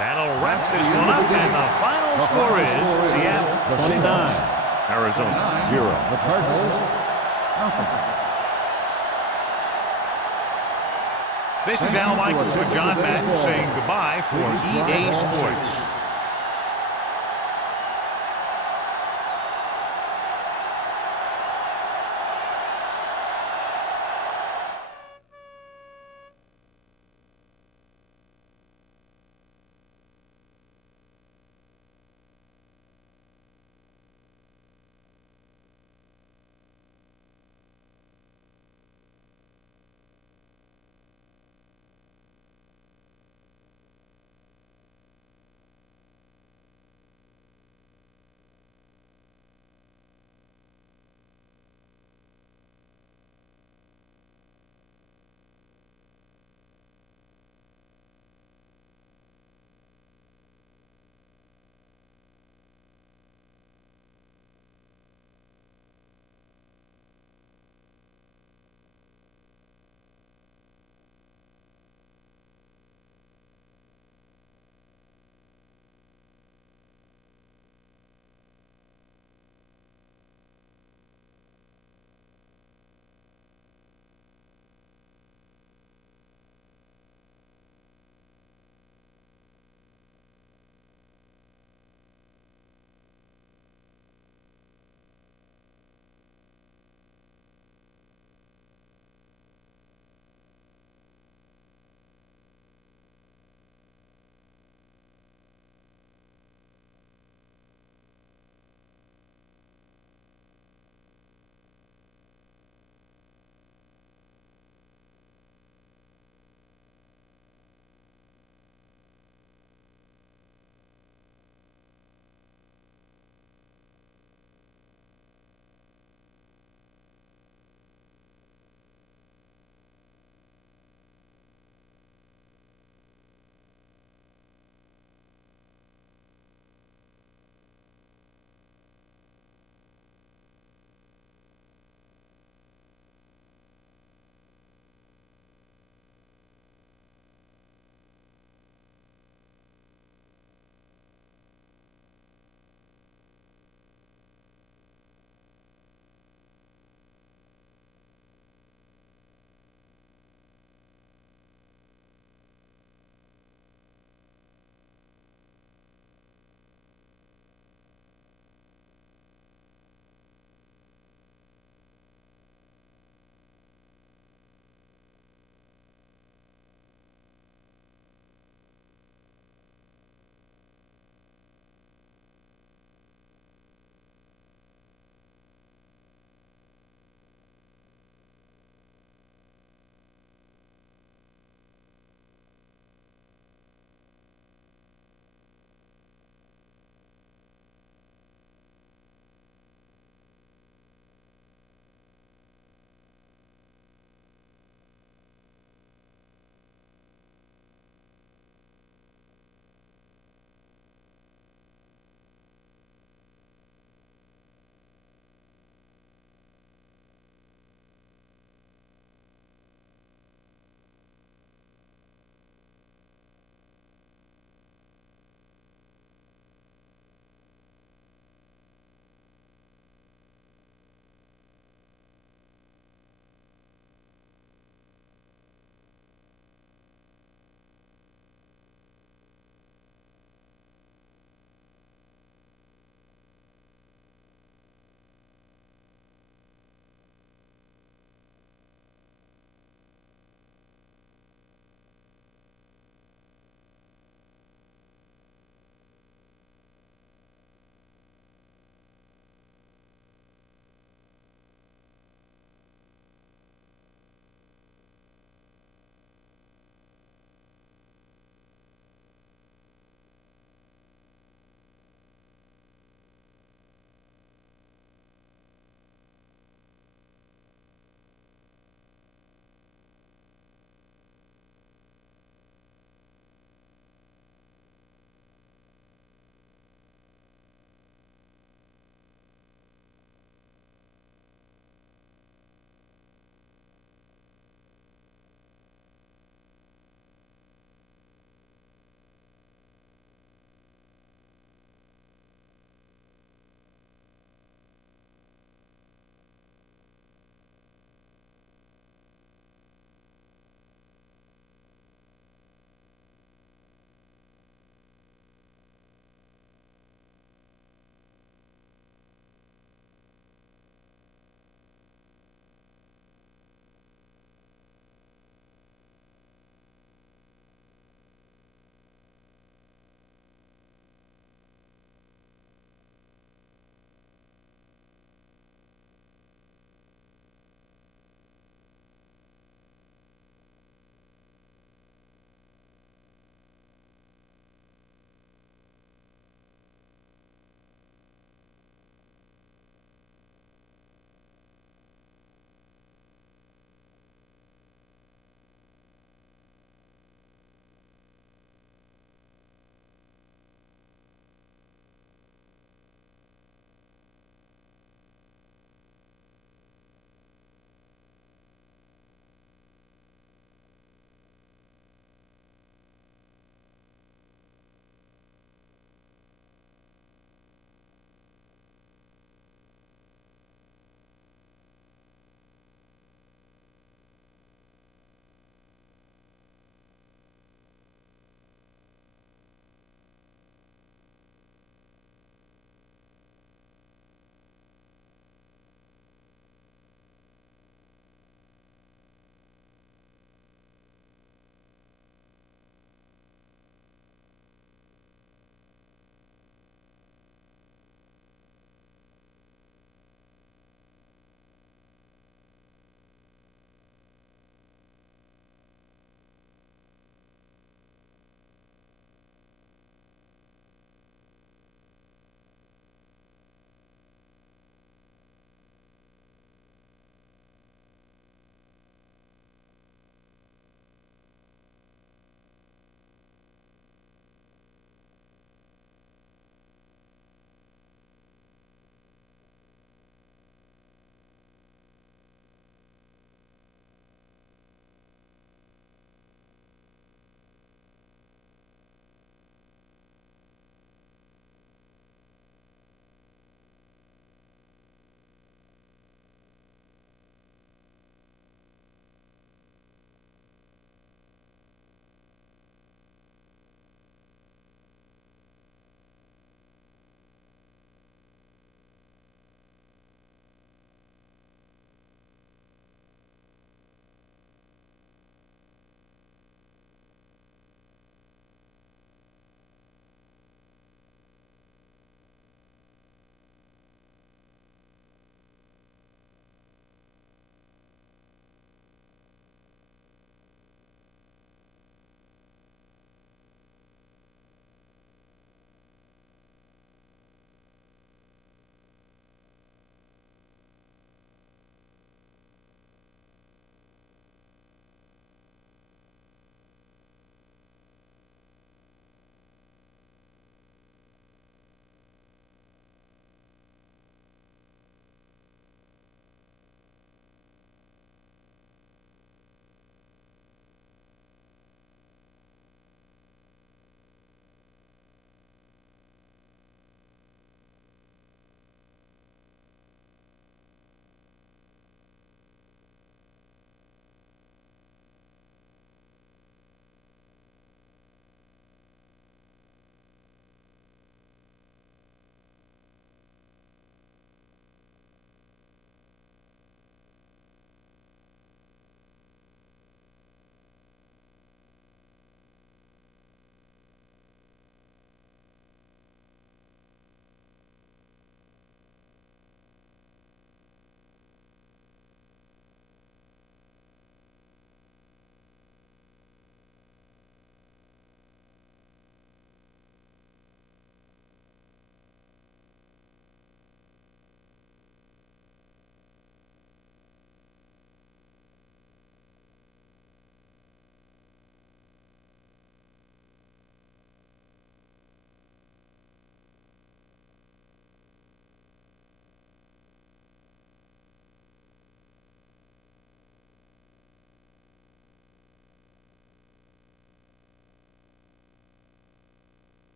That'll wrap this one up, and the final score is Seattle 29. Arizona 0. The Cardinals, nothing. This is Al Michaels with John Madden saying goodbye for EA Sports.